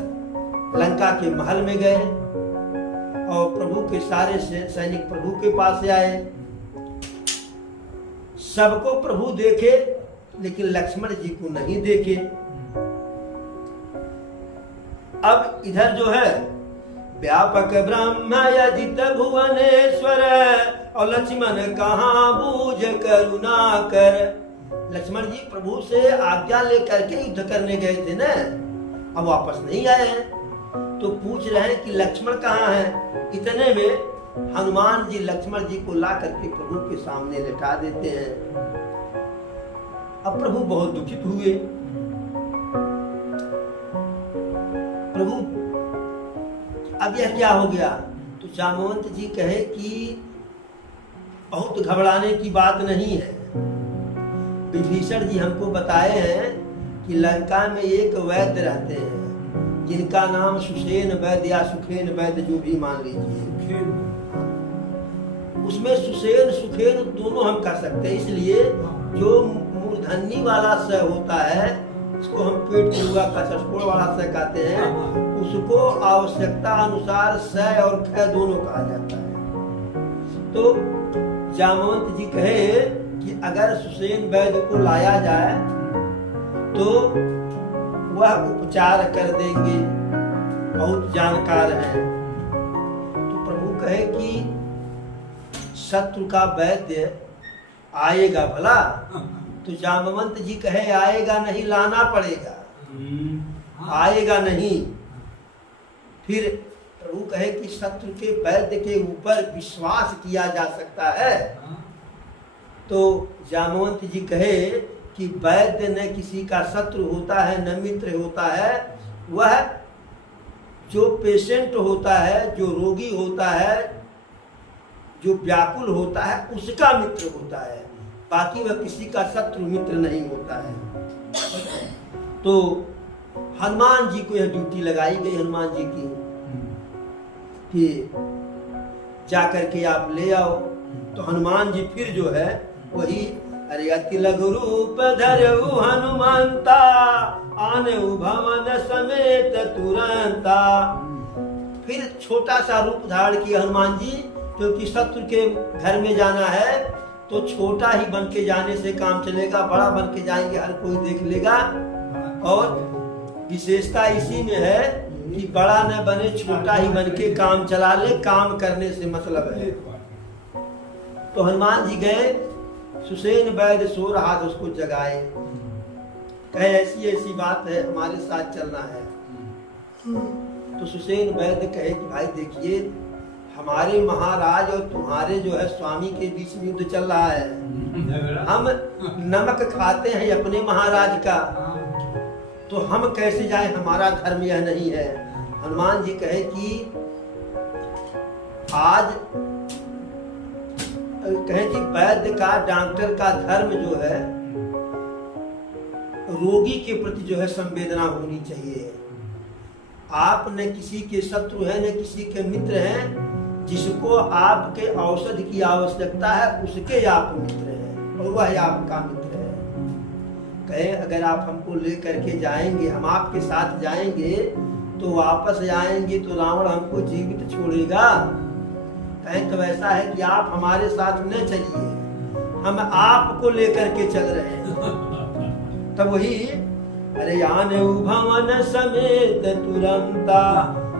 लंका के महल में गए और प्रभु के सारे सैनिक प्रभु के पास से आए। सबको प्रभु देखे लेकिन लक्ष्मण जी को नहीं देखे। अब इधर जो है व्यापक ब्रह्म यजित भुवनेश्वर और लक्ष्मण कहाँ बूझ करुणा कर। लक्ष्मण जी प्रभु से आज्ञा लेकर के युद्ध करने गए थे ना, अब वापस नहीं आए हैं, तो पूछ रहे हैं कि लक्ष्मण कहाँ है। इतने में हनुमान जी लक्ष्मण जी को ला करके प्रभु के सामने लेटा देते हैं। अब प्रभु बहुत दुखित हुए। प्रभु अब यह क्या हो गया? तो जामवंत जी कहे कि बहुत घबराने की बात नहीं है। विभीषण जी हमको बताए हैं कि लंका में एक वैद्य रहते हैं जिनका नाम सुसेन वैद्य या सुखेन वैद्य जो भी मान लीजिए, उसमें सुसेन सुखेन दोनों हम कह सकते हैं। इसलिए जो मूर्धन्य वाला स होता है, इसको हम पेट चुगा का षष्कोण वाला स कहते हैं, उसको आवश्यकता अनुसार स और ख दोनों कहा जाता है। तो जामवंत जी कहे कि अगर सुसेन वैद्य को लाया जाए तो वह उपचार कर देंगे, बहुत जानकार है। तो प्रभु कहे कि शत्रु का वैद्य आएगा भला? तो जामवंत जी कहे आएगा नहीं, लाना पड़ेगा, आएगा नहीं। फिर प्रभु कहे कि शत्रु के वैद्य के ऊपर विश्वास किया जा सकता है। तो जामवंत जी कहे कि वैद्य न किसी का शत्रु होता है न मित्र होता है, वह जो पेशेंट होता है, जो रोगी होता है, जो व्याकुल होता है, उसका मित्र होता है, बाकी वह किसी का शत्रु मित्र नहीं होता है। तो हनुमान जी को यह ड्यूटी लगाई गई, हनुमान जी की, कि जाकर के आप ले आओ। तो हनुमान जी फिर जो है वही अरे अति लघु रूप धरऊ हनुमंता, आनेऊ भवन समेत तुरंता। फिर छोटा सा रूप धारण किया हनुमान जी, क्योंकि शत्रु के घर में जाना है तो छोटा ही बन के जाने से काम चलेगा, बड़ा बन के जाएंगे हर कोई देख लेगा। और विशेषता इसी में है कि बड़ा न बने, छोटा ही बन के काम चला ले, काम करने से मतलब है। तो हनुमान जी गए, सुसेन वैद्य सो रहा था, उसको जगाए, कहे ऐसी ऐसी बात है, हमारे साथ चलना है। तो सुसेन वैद्य कहे कि भाई देखिए, हमारे महाराज और तुम्हारे जो है स्वामी के बीच में युद्ध चल रहा है, हम नमक खाते हैं अपने महाराज का, तो हम कैसे जाएं, हमारा धर्म यह नहीं है। हनुमान जी कहे कि आज कहे कि वैद्य का, डॉक्टर का धर्म जो है, रोगी के प्रति जो है संवेदना होनी चाहिए। आप न किसी के शत्रु हैं, न किसी के मित्र हैं, जिसको आपके औषधि की आवश्यकता है उसके आप मित्र हैं, और वह आपका मित्र है। कहे अगर आप हमको लेकर के जाएंगे, हम आपके साथ जाएंगे तो वापस आएंगे तो रावण हमको जीवित छोड़ेगा। कहें तो ऐसा है कि आप हमारे साथ न चलिए, हम आपको लेकर के चल रहे हैं। तब वही अरे आनेऊ भवन समेत तुरंता,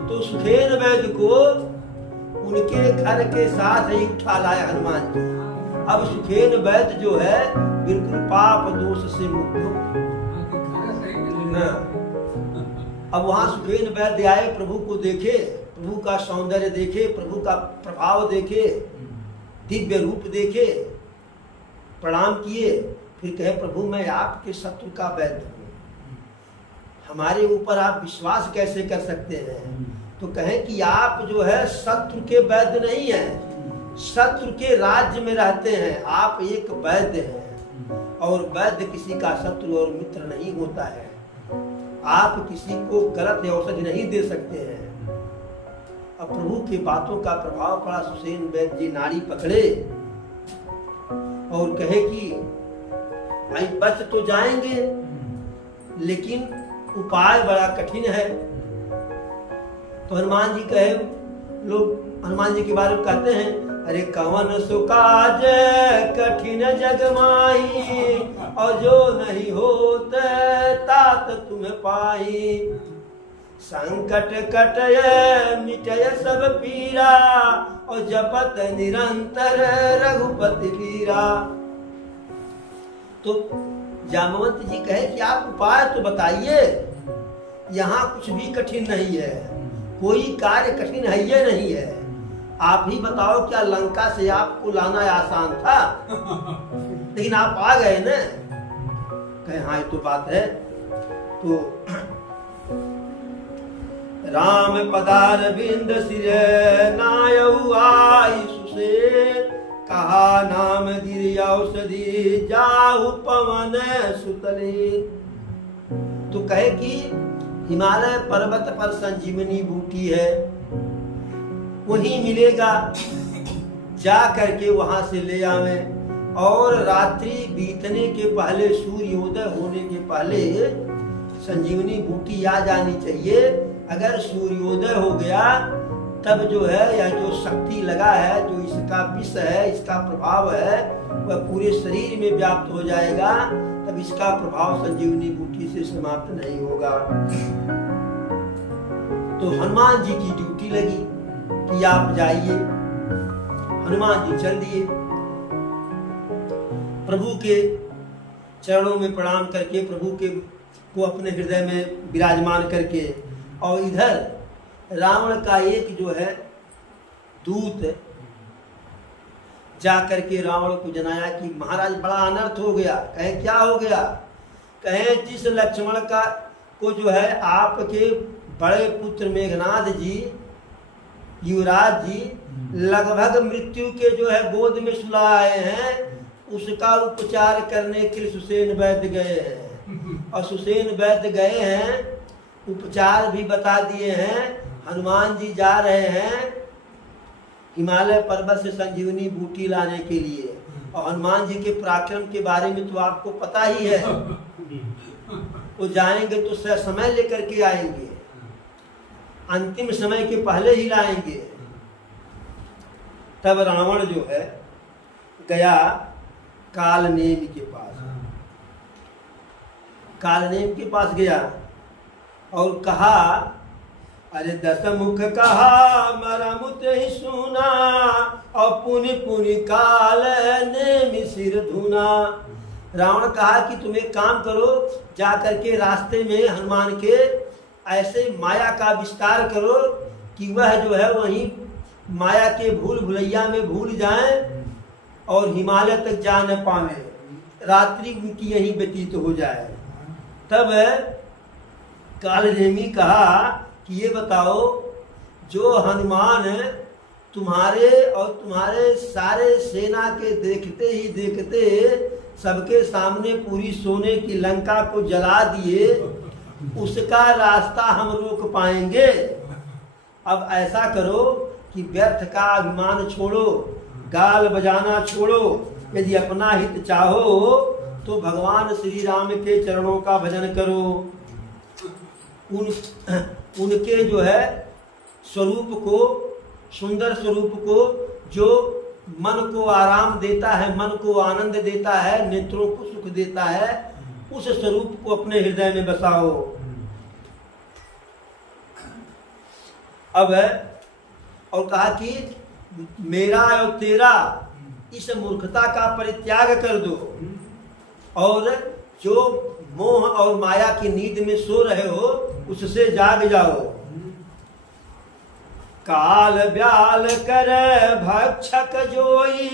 तो सुखेन वैद्य को उनके घर के साथ ही उठा लाया हनुमान जी। अब सुखेन वैद्य जो है बिल्कुल पाप दोष से मुक्त हो। अब वहां सुखेन वैद्य आए, प्रभु को देखे, प्रभु का सौंदर्य देखे, प्रभु का प्रभाव देखे, दिव्य रूप देखे, प्रणाम किए, फिर कहे प्रभु मैं आपके शत्रु का वैद्य हूँ, हमारे ऊपर आप विश्वास कैसे कर सकते हैं। तो कहें कि आप जो है शत्रु के वैद्य नहीं हैं, शत्रु के राज्य में रहते हैं, आप एक वैद्य हैं, और वैद्य किसी का शत्रु और मित्र नहीं होता है। आप किसी को गलत औषधि नहीं दे सकते हैं। अब प्रभु की बातों का प्रभाव पड़ा, सुसेन वैद्य जी नाड़ी पकड़े और कहे कि भाई बच तो जाएंगे, लेकिन उपाय बड़ा कठिन है। तो हनुमान जी कहे, लोग हनुमान जी के बारे में कहते हैं, अरे कवन सो काज कठिन जग माही, और जो नहीं होते तात तुम्हें पाई। संकट कटय मिटय सब पीरा, और जपत निरंतर रघुपति वीरा। तो जामवंत जी कहे कि आप उपाय तो बताइए, यहाँ कुछ भी कठिन नहीं है, कोई कार्य कठिन है ये नहीं है, आप ही बताओ क्या लंका से आपको लाना आसान था, लेकिन आप आ गए ना। कहे हाँ ये तो बात है। तो राम पदार बिंद सिर नायऊ आई सुसेन, कहा नाम गिरि औषधि जाहु पवन सुतले। तो कहे कि हिमालय पर्वत पर संजीवनी बूटी है, वही मिलेगा, जा करके वहां से ले आवे, और रात्रि बीतने के पहले, सूर्योदय होने के पहले संजीवनी बूटी आ जानी चाहिए। अगर सूर्योदय हो गया तब जो है यह जो शक्ति लगा है, जो इसका विष है, इसका प्रभाव है, वह पूरे शरीर में व्याप्त हो जाएगा, तब इसका प्रभाव संजीवनी बूटी से समाप्त नहीं होगा। तो हनुमान जी की ड्यूटी लगी कि आप जाइए। हनुमान जी चल दिए, प्रभु के चरणों में प्रणाम करके, प्रभु के को अपने हृदय में विराजमान करके, और इधर रावण का एक जो है दूत जा करके रावण को जनाया कि महाराज बड़ा अनर्थ हो गया। कहे क्या हो गया? कहे जिस लक्ष्मण का को जो है आपके बड़े पुत्र मेघनाथ जी, युवराज जी लगभग मृत्यु के जो है गोद में सुला आए हैं, उसका उपचार करने के लिए सुसेन वैद्य गए हैं। और सुसेन वैद्य गए हैं, उपचार भी बता दिए हैं। हनुमान जी जा रहे हैं हिमालय पर्वत से संजीवनी बूटी लाने के लिए। और हनुमान जी के पराक्रम के बारे में तो आपको पता ही है, वो जाएंगे तो समय लेकर के आएंगे, अंतिम समय के पहले ही लाएंगे। तब रावण जो है गया कालनेम के पास, कालनेम के पास गया और कहा, अरे दशमुख कहा मरमुत ही सुना, और पुनि पुनि काल नेमि सिर धुना। रावण कहा कि तुम एक काम करो, जा करके रास्ते में हनुमान के ऐसे माया का विस्तार करो कि वह जो है वहीं माया के भूल भुलैया में भूल जाएं और हिमालय तक जा न पावे, रात्रि उनकी यहीं व्यतीत हो जाए। तब कालनेमी कहा कि ये बताओ, जो हनुमान तुम्हारे और तुम्हारे सारे सेना के देखते ही देखते सबके सामने पूरी सोने की लंका को जला दिए, उसका रास्ता हम रोक पाएंगे? अब ऐसा करो कि व्यर्थ का अभिमान छोड़ो, गाल बजाना छोड़ो, यदि अपना हित चाहो तो भगवान श्री राम के चरणों का भजन करो। उनके जो है स्वरूप को, सुंदर स्वरूप को, जो मन को आराम देता है, मन को आनंद देता है, नेत्रों को सुख देता है, उस स्वरूप को अपने हृदय में बसाओ। अब और कहा कि मेरा और तेरा इस मूर्खता का परित्याग कर दो और जो मोह और माया की नींद में सो रहे हो उससे जाग जाओ। काल ब्याल कर भक्षक जोई,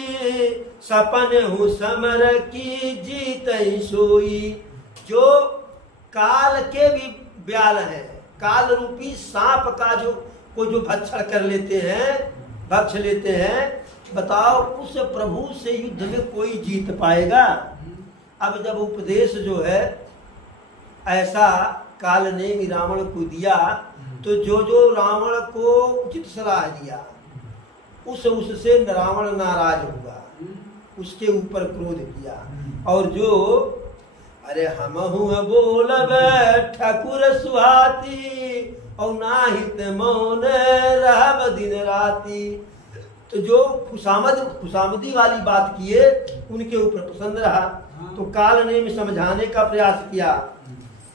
सपन हूँ समर की जीत सोई। जो काल के भी ब्याल है, काल रूपी सांप का जो भक्षण कर लेते हैं, भक्ष लेते हैं, बताओ उस प्रभु से युद्ध में कोई जीत पाएगा? अब जब उपदेश जो है ऐसा काल ने रावण को दिया, तो जो रावण को उचित सलाह दिया उससे रावण नाराज हुआ, उसके ऊपर क्रोध किया। और जो अरे हम बोलब ठाकुर सुहाती और नाहित मौन रहब दिन राती, तो जो खुशामदी वाली बात किए उनके ऊपर पसंद रहा। तो काल ने समझाने का प्रयास किया,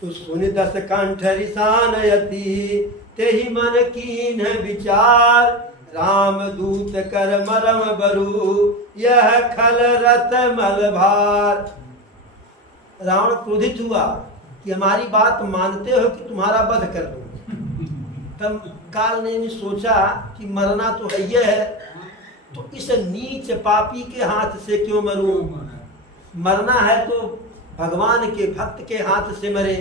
तो सुन दस कंठ रिसान यति, तेहि मन कीन विचार, राम दूत कर मरम बरु, यह खल रत मल भार। रावण क्रोधित हुआ कि हमारी बात मानते हो कि तुम्हारा वध कर दूं। तब काल ने सोचा कि मरना तो है ये है, तो इस नीच पापी के हाथ से क्यों मरूं? मरना है तो भगवान के भक्त के हाथ से मरे।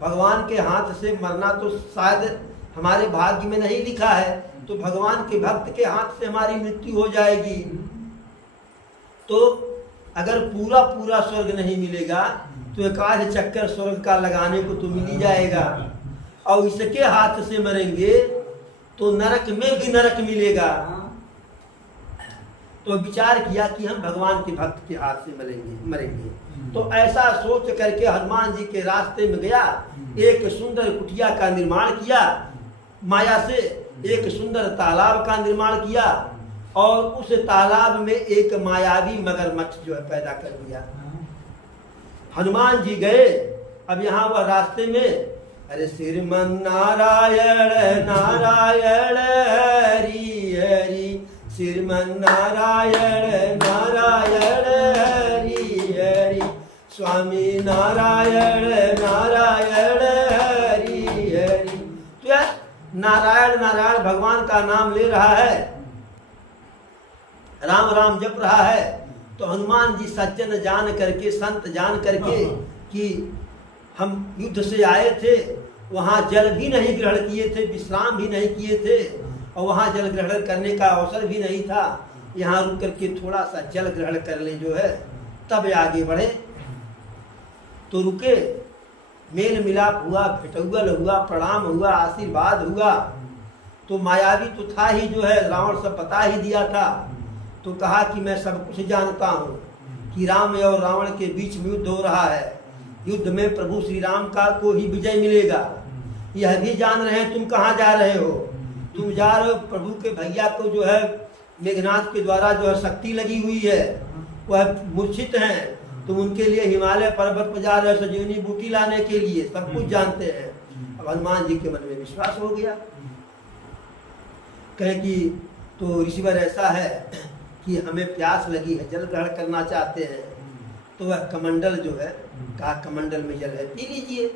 भगवान के हाथ से मरना तो शायद हमारे भाग्य में नहीं लिखा है, तो भगवान के भक्त के हाथ से हमारी मृत्यु हो जाएगी। तो अगर पूरा पूरा स्वर्ग नहीं मिलेगा तो एक आध चक्कर स्वर्ग का लगाने को तो मिल ही जाएगा, और इसके हाथ से मरेंगे तो नरक में भी नरक मिलेगा। तो विचार किया कि हम भगवान के भक्त के हाथ से मरेंगे। तो ऐसा सोच करके हनुमान जी के रास्ते में गया, एक सुंदर कुटिया का निर्माण किया, माया से एक सुंदर तालाब का निर्माण किया, और उस तालाब में एक मायावी मगरमच्छ जो है पैदा कर दिया। हनुमान जी गए, अब यहाँ वह रास्ते में अरे श्रीमन नारायण नारायण हरि हरि, श्रीमन नारायण नारायण हरि हरि, स्वामी नारायण नारायण हरि हरि। तो यार नारायण नारायण भगवान का नाम ले रहा है, राम राम जप रहा है। तो हनुमान जी सज्जन जान करके, संत जान करके कि हम युद्ध से आए थे वहाँ जल भी नहीं ग्रहण किए थे, विश्राम भी नहीं किए थे, और वहाँ जल ग्रहण करने का अवसर भी नहीं था। यहाँ रुक करके थोड़ा सा जल ग्रहण कर ले जो है, तब आगे बढ़े। तो रुके, मेल मिलाप हुआ, भेटौगल हुआ, प्रणाम हुआ, आशीर्वाद हुआ। तो मायावी तो था ही जो है, रावण सब बता ही दिया था। तो कहा कि मैं सब कुछ जानता हूँ कि राम और रावण के बीच में युद्ध हो रहा है, युद्ध में प्रभु श्री राम का को ही विजय मिलेगा। यह भी जान रहे हैं तुम कहाँ जा रहे हो, तुम जा रहे हो प्रभु के भैया को जो है मेघनाथ के द्वारा जो है शक्ति लगी हुई है, वह मूर्छित हैं, तुम उनके लिए हिमालय पर्वत पर जा रहे हो संजीवनी बूटी लाने के लिए, सब कुछ जानते हैं। अब हनुमान जी के मन में विश्वास हो गया, कहे कि तो ऋषिवर ऐसा है कि हमें प्यास लगी है, जल ग्रहण करना चाहते हैं। तो वह कमंडल जो है, कहा कमंडल में जल है, पी लीजिए।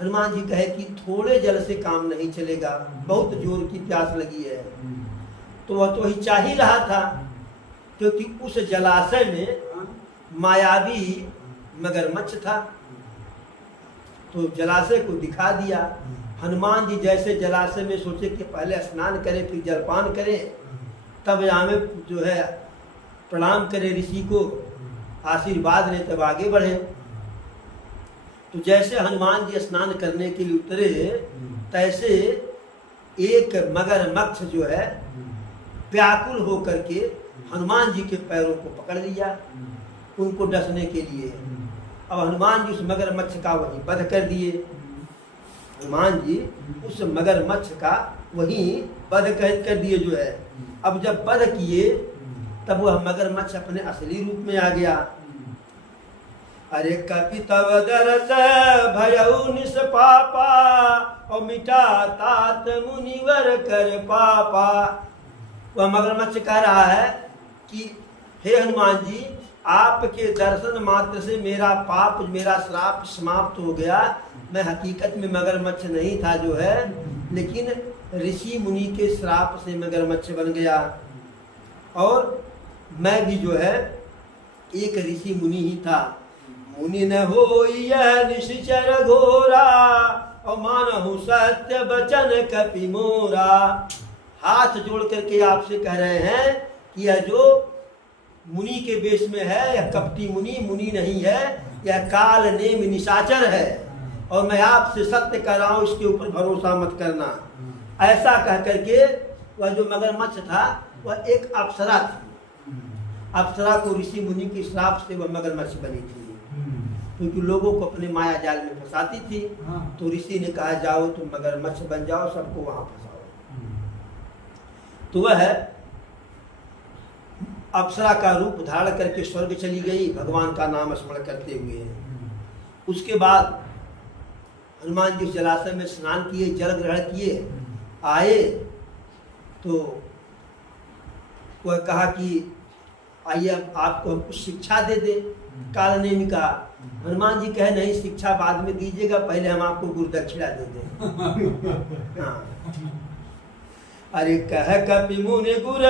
हनुमान जी कहे कि थोड़े जल से काम नहीं चलेगा, बहुत जोर की प्यास लगी है। तो वह तो ही चाह ही रहा था, क्योंकि उस जलाशय में मायावी मगरमच्छ था। तो जलाशय को दिखा दिया। हनुमान जी जैसे जलाशय में सोचे कि पहले स्नान करें फिर जलपान करें, तब यहाँ में जो है प्रणाम करें ऋषि को, आशीर्वाद लें, तब आगे बढ़े। तो जैसे हनुमान जी स्नान करने के लिए उतरे, तैसे एक मगरमच्छ जो है व्याकुल होकर के हनुमान जी के पैरों को पकड़ लिया, उनको डसने के लिए। अब हनुमान जी उस मगरमच्छ का वहीं वध कर दिए। हनुमान जी उस मगरमच्छ का वहीं वध कर दिए जो है। अब जब वध किए, तब वह मगरमच्छ अपने असली रूप में आ गया। अरे कपि तव दरस भयउ निष्पापा, और मिटा तात मुनिवर कर पापा। वह मगरमच्छ कह रहा है कि हे हनुमान जी, आपके दर्शन मात्र से मेरा पाप, मेरा श्राप समाप्त हो गया। मैं हकीकत में मगरमच्छ नहीं था जो है, लेकिन ऋषि मुनि के श्राप से मगरमच्छ बन गया। और मैं भी जो है एक ऋषि मुनि ही था। मुनि न हो यह निश्चर घोरा, और मानहु सत्य बचन कपि मोरा। हाथ जोड़ करके आपसे कह रहे हैं कि यह जो मुनि के वेश में है, यह कपटी मुनि मुनि नहीं है, यह काल नेम निशाचर है, और मैं आपसे सत्य कह रहा हूँ, इसके ऊपर भरोसा मत करना। ऐसा कह करके वह जो मगरमच्छ था वह एक अप्सरा थी। अप्सरा को ऋषि मुनि के श्राप से वह मगरमच्छ बनी थी, क्योंकि लोगों को अपने माया जाल में फंसाती थी। तो ऋषि ने कहा जाओ तुम मगरमच्छ बन जाओ, सबको वहां फंसाओ। तो वह अप्सरा का रूप धारण करके स्वर्ग चली गई, भगवान का नाम स्मरण करते हुए। उसके बाद हनुमान जी जलाशय में स्नान किए, जल ग्रहण किए, आए तो वह कहा कि आइए अब आपको हम कुछ शिक्षा दे दे। काल ने कहा, हनुमान जी कहे नहीं, शिक्षा बाद में दीजिएगा, पहले हम आपको गुरुदक्षिणा दे दें। हाँ। अरे कह कपि मुनि गुर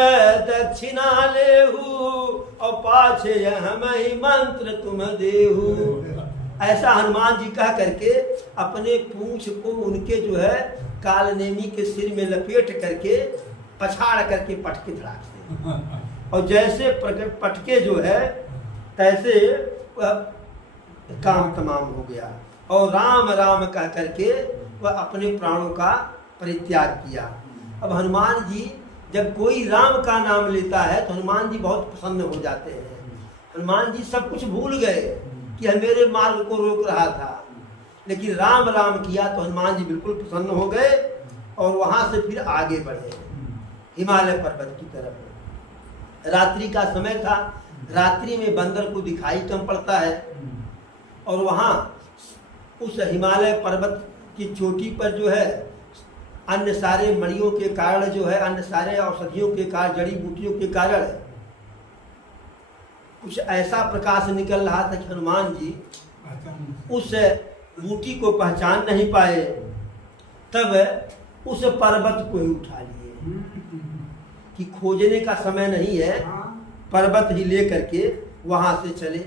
दक्षिणा लेहु, और पाछे हम ही मंत्र तुम देहु। ऐसा हनुमान जी कह करके अपने पूंछ को उनके जो है कालनेमी के सिर में लपेट करके पछाड़ करके पटके धड़ाकते, और जैसे पटके जो है तैसे काम तमाम हो गया। और राम राम कह करके वह अपने प्राणों का परित्याग किया। अब हनुमान जी जब कोई राम का नाम लेता है तो हनुमान जी बहुत प्रसन्न हो जाते हैं। हनुमान जी सब कुछ भूल गए कि यह मेरे मार्ग को रोक रहा था, लेकिन राम राम किया तो हनुमान जी बिल्कुल प्रसन्न हो गए, और वहां से फिर आगे बढ़े हिमालय पर्वत की तरफ। रात्रि का समय था, रात्रि में बंदर को दिखाई कम पड़ता है, और वहाँ उस हिमालय पर्वत की चोटी पर जो है अन्य सारे मणियों के कारण जो है, अन्य सारे औषधियों के कारण, जड़ी बूटियों के कारण कुछ ऐसा प्रकाश निकल रहा था कि हनुमान जी उस बूटी को पहचान नहीं पाए। तब उस पर्वत को ही उठा लिए कि खोजने का समय नहीं है, पर्वत ही ले करके वहां से चले।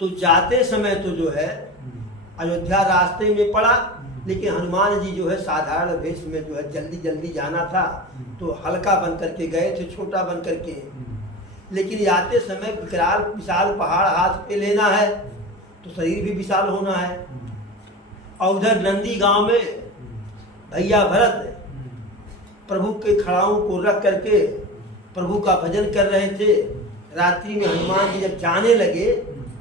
तो जाते समय तो जो है अयोध्या रास्ते में पड़ा, लेकिन हनुमान जी जो है साधारण वेश में जो है जल्दी जल्दी जाना था तो हल्का बन करके गए थे, छोटा बन करके। लेकिन आते समय विकराल विशाल पहाड़ हाथ पे लेना है तो शरीर भी विशाल होना है। और उधर नंदी गांव में भैया भरत प्रभु के खड़ाओं को रख करके प्रभु का भजन कर रहे थे। रात्रि में हनुमान जी जब जाने लगे,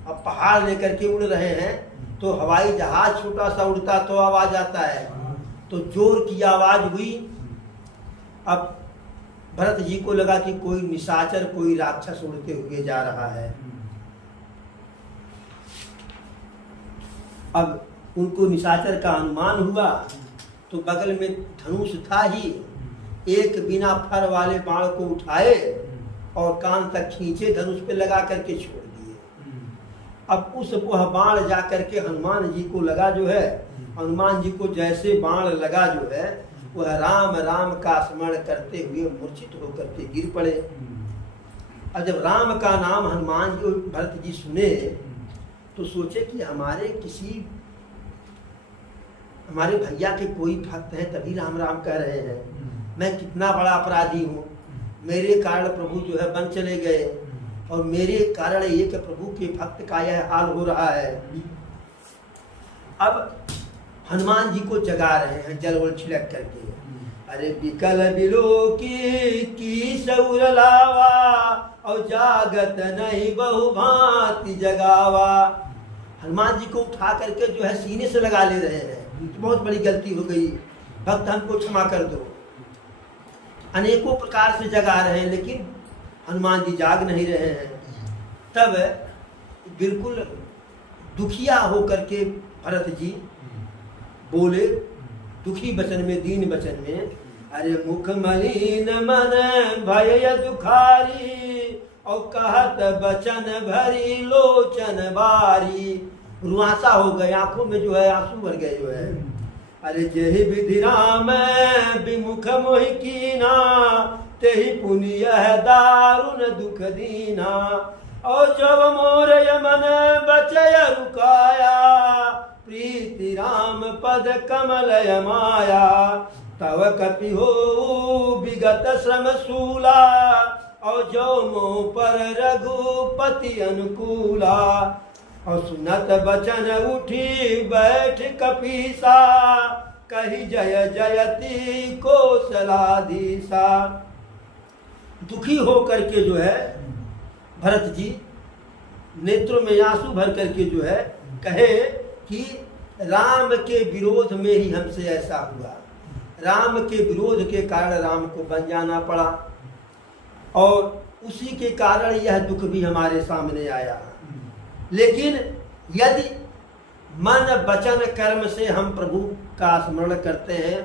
अब पहाड़ लेकर के उड़ रहे हैं, तो हवाई जहाज छोटा सा उड़ता तो आवाज आता है, तो जोर की आवाज हुई। अब भरत जी को लगा कि कोई निशाचर, कोई राक्षस उड़ते हुए जा रहा है। अब उनको निशाचर का अनुमान हुआ तो बगल में धनुष था ही, एक बिना फर वाले बाण को उठाए और कान तक खींचे, धनुष पे लगा करके छोड़ दिए। अब उस वह बाण जा करके हनुमान जी को लगा जो है, हनुमान जी को जैसे बाण लगा जो है, वह राम राम का स्मरण करते हुए मूर्छित होकर के गिर पड़े। और जब राम का नाम हनुमान जी भरत जी सुने तो सोचे कि हमारे भैया के कोई भक्त हैं तभी राम राम कह रहे हैं, मैं कितना बड़ा अपराधी हूँ, मेरे कारण प्रभु जो है बन चले गए और मेरे कारण एक प्रभु के भक्त का यह हाल हो रहा है। अब हनुमान जी को जगा रहे हैं जल वल छिड़क करके, अरे बिकल बिलो की सौर लावा और जागत नहीं बहु भांति जगावा। हनुमान जी को उठा करके जो है सीने से लगा ले रहे हैं, बहुत बड़ी गलती हो गई, भक्त हमको क्षमा कर दो। अनेकों प्रकार से जगा रहे हैं लेकिन हनुमान जी जाग नहीं रहे हैं। तब बिल्कुल दुखिया होकर के भरत जी बोले, दुखी वचन में, दीन वचन में, अरे मुख मलिन मन भय दुखारी और कहत बचन भरी लोचन बारी। रुआसा हो गए, आंखों में जो है आंसू भर गए जो है। अरे जेहि विधि राम विमुख मोहि कीना तेहि पुण्य दारुण दुख दीना। और जब मोर यमन बचय रुकाया प्रीति राम पद कमल माया। तव कपि हो विगत श्रम सूला और जो मोह पर रघुपति अनुकूला। और सुनत बचन उठी बैठ कपीसा कही जय जयति कौशलाधीसा। दुखी हो करके जो है भरत जी नेत्रों में आंसू भर करके जो है कहे कि राम के विरोध में ही हमसे ऐसा हुआ, राम के विरोध के कारण राम को बन जाना पड़ा और उसी के कारण यह दुख भी हमारे सामने आया। लेकिन यदि मन वचन कर्म से हम प्रभु का स्मरण करते हैं,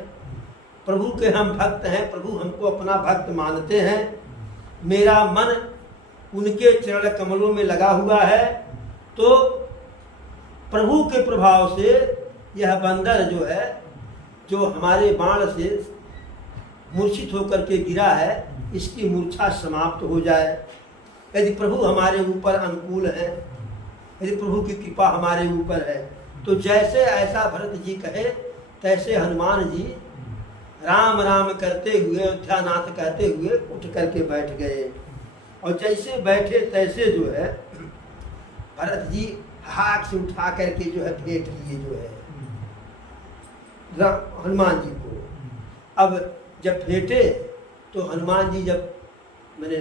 प्रभु के हम भक्त हैं, प्रभु हमको अपना भक्त मानते हैं, मेरा मन उनके चरण कमलों में लगा हुआ है, तो प्रभु के प्रभाव से यह बंदर जो है, जो हमारे बाण से मूर्छित होकर के गिरा है, इसकी मूर्छा समाप्त हो जाए। यदि प्रभु हमारे ऊपर अनुकूल है, यदि प्रभु की कृपा हमारे ऊपर है, तो जैसे ऐसा भरत जी कहे तैसे हनुमान जी राम राम करते हुए, अयोध्यानाथ कहते हुए उठ करके बैठ गए। और जैसे बैठे तैसे जो है भरत जी हाथ से उठा करके जो है फेंक लिए जो है हनुमान जी को। अब जब फेंटे तो हनुमान जी जब मैंने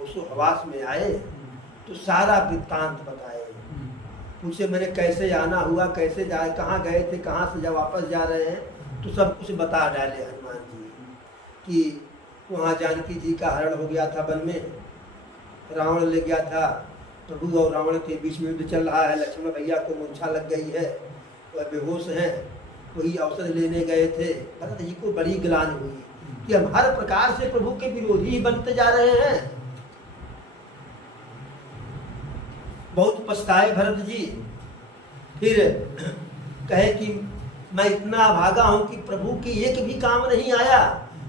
होशो हवास में आए तो सारा वृत्तांत बताए, पूछे मैंने कैसे आना हुआ, कैसे जाए, कहाँ गए थे, कहाँ से जब वापस जा रहे हैं, तो सब कुछ बता डाले हनुमान जी कि वहाँ जानकी जी का हरण हो गया था, वन में रावण ले गया था, प्रभु और रावण के बीच में युद्ध चल रहा है, लक्ष्मण भैया को मूर्छा लग गई है, वह बेहोश हैं, वही अवसर लेने गए थे। भरत जी को बड़ी ग्लानि हुई कि हम हर प्रकार से प्रभु के विरोधी बनते जा रहे हैं। बहुत पछताए भरत जी, फिर कहे कि मैं इतना भागा हूं कि प्रभु की एक भी काम नहीं आया,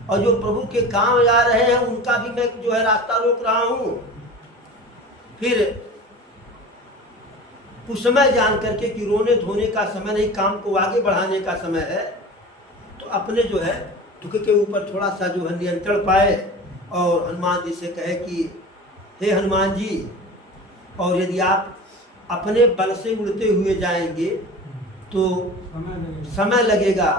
और जो प्रभु के काम आ रहे हैं उनका भी मैं जो है रास्ता रोक रहा हूं। फिर कुसमय जान करके कि रोने धोने का समय नहीं, काम को आगे बढ़ाने का समय है, तो अपने जो है दुख के ऊपर थोड़ा सा जो है नियंत्रण पाए और हनुमान जी से कहे कि हे हनुमान जी, और यदि आप अपने बल से उड़ते हुए जाएंगे तो समय लगेगा,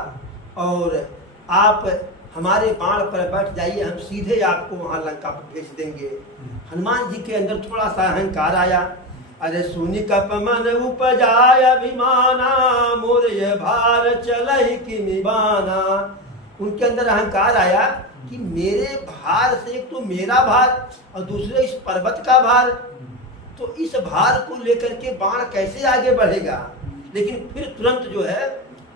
और आप हमारे बाण पर बैठ जाइए, हम सीधे आपको वहाँ लंका पर भेज देंगे। हनुमान जी के अंदर थोड़ा सा अहंकार आया। अरे सुनि कप मन उपजाय अभिमाना, मोर ये भार चलहि किमि बाना। उनके अंदर अहंकार आया कि मेरे भार से, एक तो मेरा भार और दूसरे इस पर्वत का भार, तो इस भार को लेकर के बाण कैसे आगे बढ़ेगा। लेकिन फिर तुरंत जो है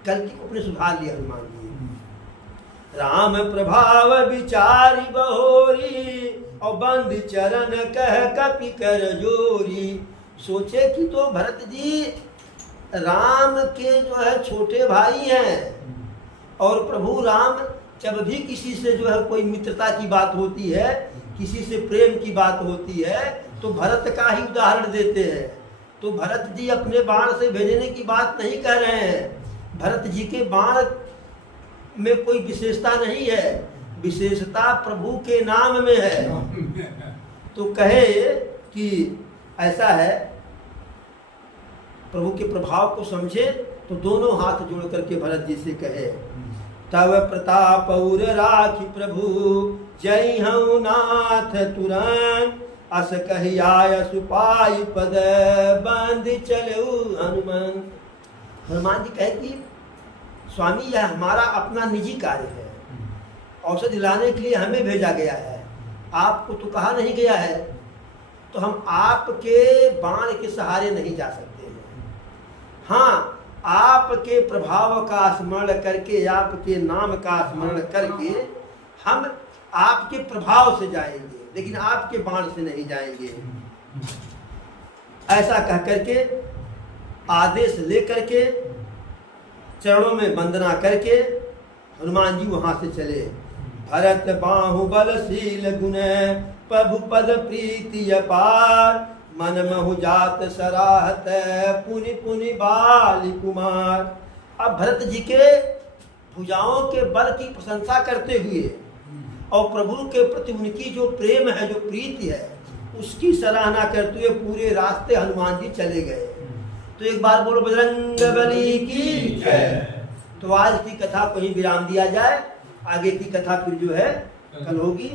गलती को अपने सुधार लिया हनुमान जी। राम प्रभाव विचारी बहोरी, और बंद चरण कह कपि कर जोरी। सोचे कि तो भरत जी राम के जो है छोटे भाई हैं, और प्रभु राम जब भी किसी से जो है कोई मित्रता की बात होती है, किसी से प्रेम की बात होती है, तो भरत का ही उदाहरण देते हैं। तो भरत जी अपने बाण से भेजने की बात नहीं कह रहे हैं। भरत जी के बाण में कोई विशेषता नहीं है, विशेषता प्रभु के नाम में है। तो कहे कि ऐसा है, प्रभु के प्रभाव को समझे, तो दोनों हाथ जोड़ करके भरत जी से कहे, तव प्रताप उर राखि प्रभु, जय हूँ नाथ तुरंत, अस कही आय सुपाई पद, बंद चलऊ हनुमान। हनुमान जी कहे कि स्वामी यह हमारा अपना निजी कार्य है, औषधि लाने के लिए हमें भेजा गया है, आपको तो कहा नहीं गया है, तो हम आपके बाण के सहारे नहीं जा सकते हैं। हाँ, आपके प्रभाव का स्मरण करके, आपके नाम का स्मरण करके हम आपके प्रभाव से जाएंगे, लेकिन आपके बाण से नहीं जाएंगे। ऐसा कह करके आदेश लेकर के चरणों में वंदना करके हनुमान जी वहां से चले। भरत बाहुबलशील गुण, प्रभु पद प्रीति अपार, मन महु जात सराहत, पुनि पुनि बाली कुमार। अब भरत जी के भुजाओं के बल की प्रशंसा करते हुए और प्रभु के प्रति उनकी जो प्रेम है, जो प्रीति है, उसकी सराहना करते हुए पूरे रास्ते हनुमान जी चले गए। तो एक बार बोलो बजरंगबली की जय। तो आज की कथा को ही विराम दिया जाए, आगे की कथा फिर जो है कल होगी।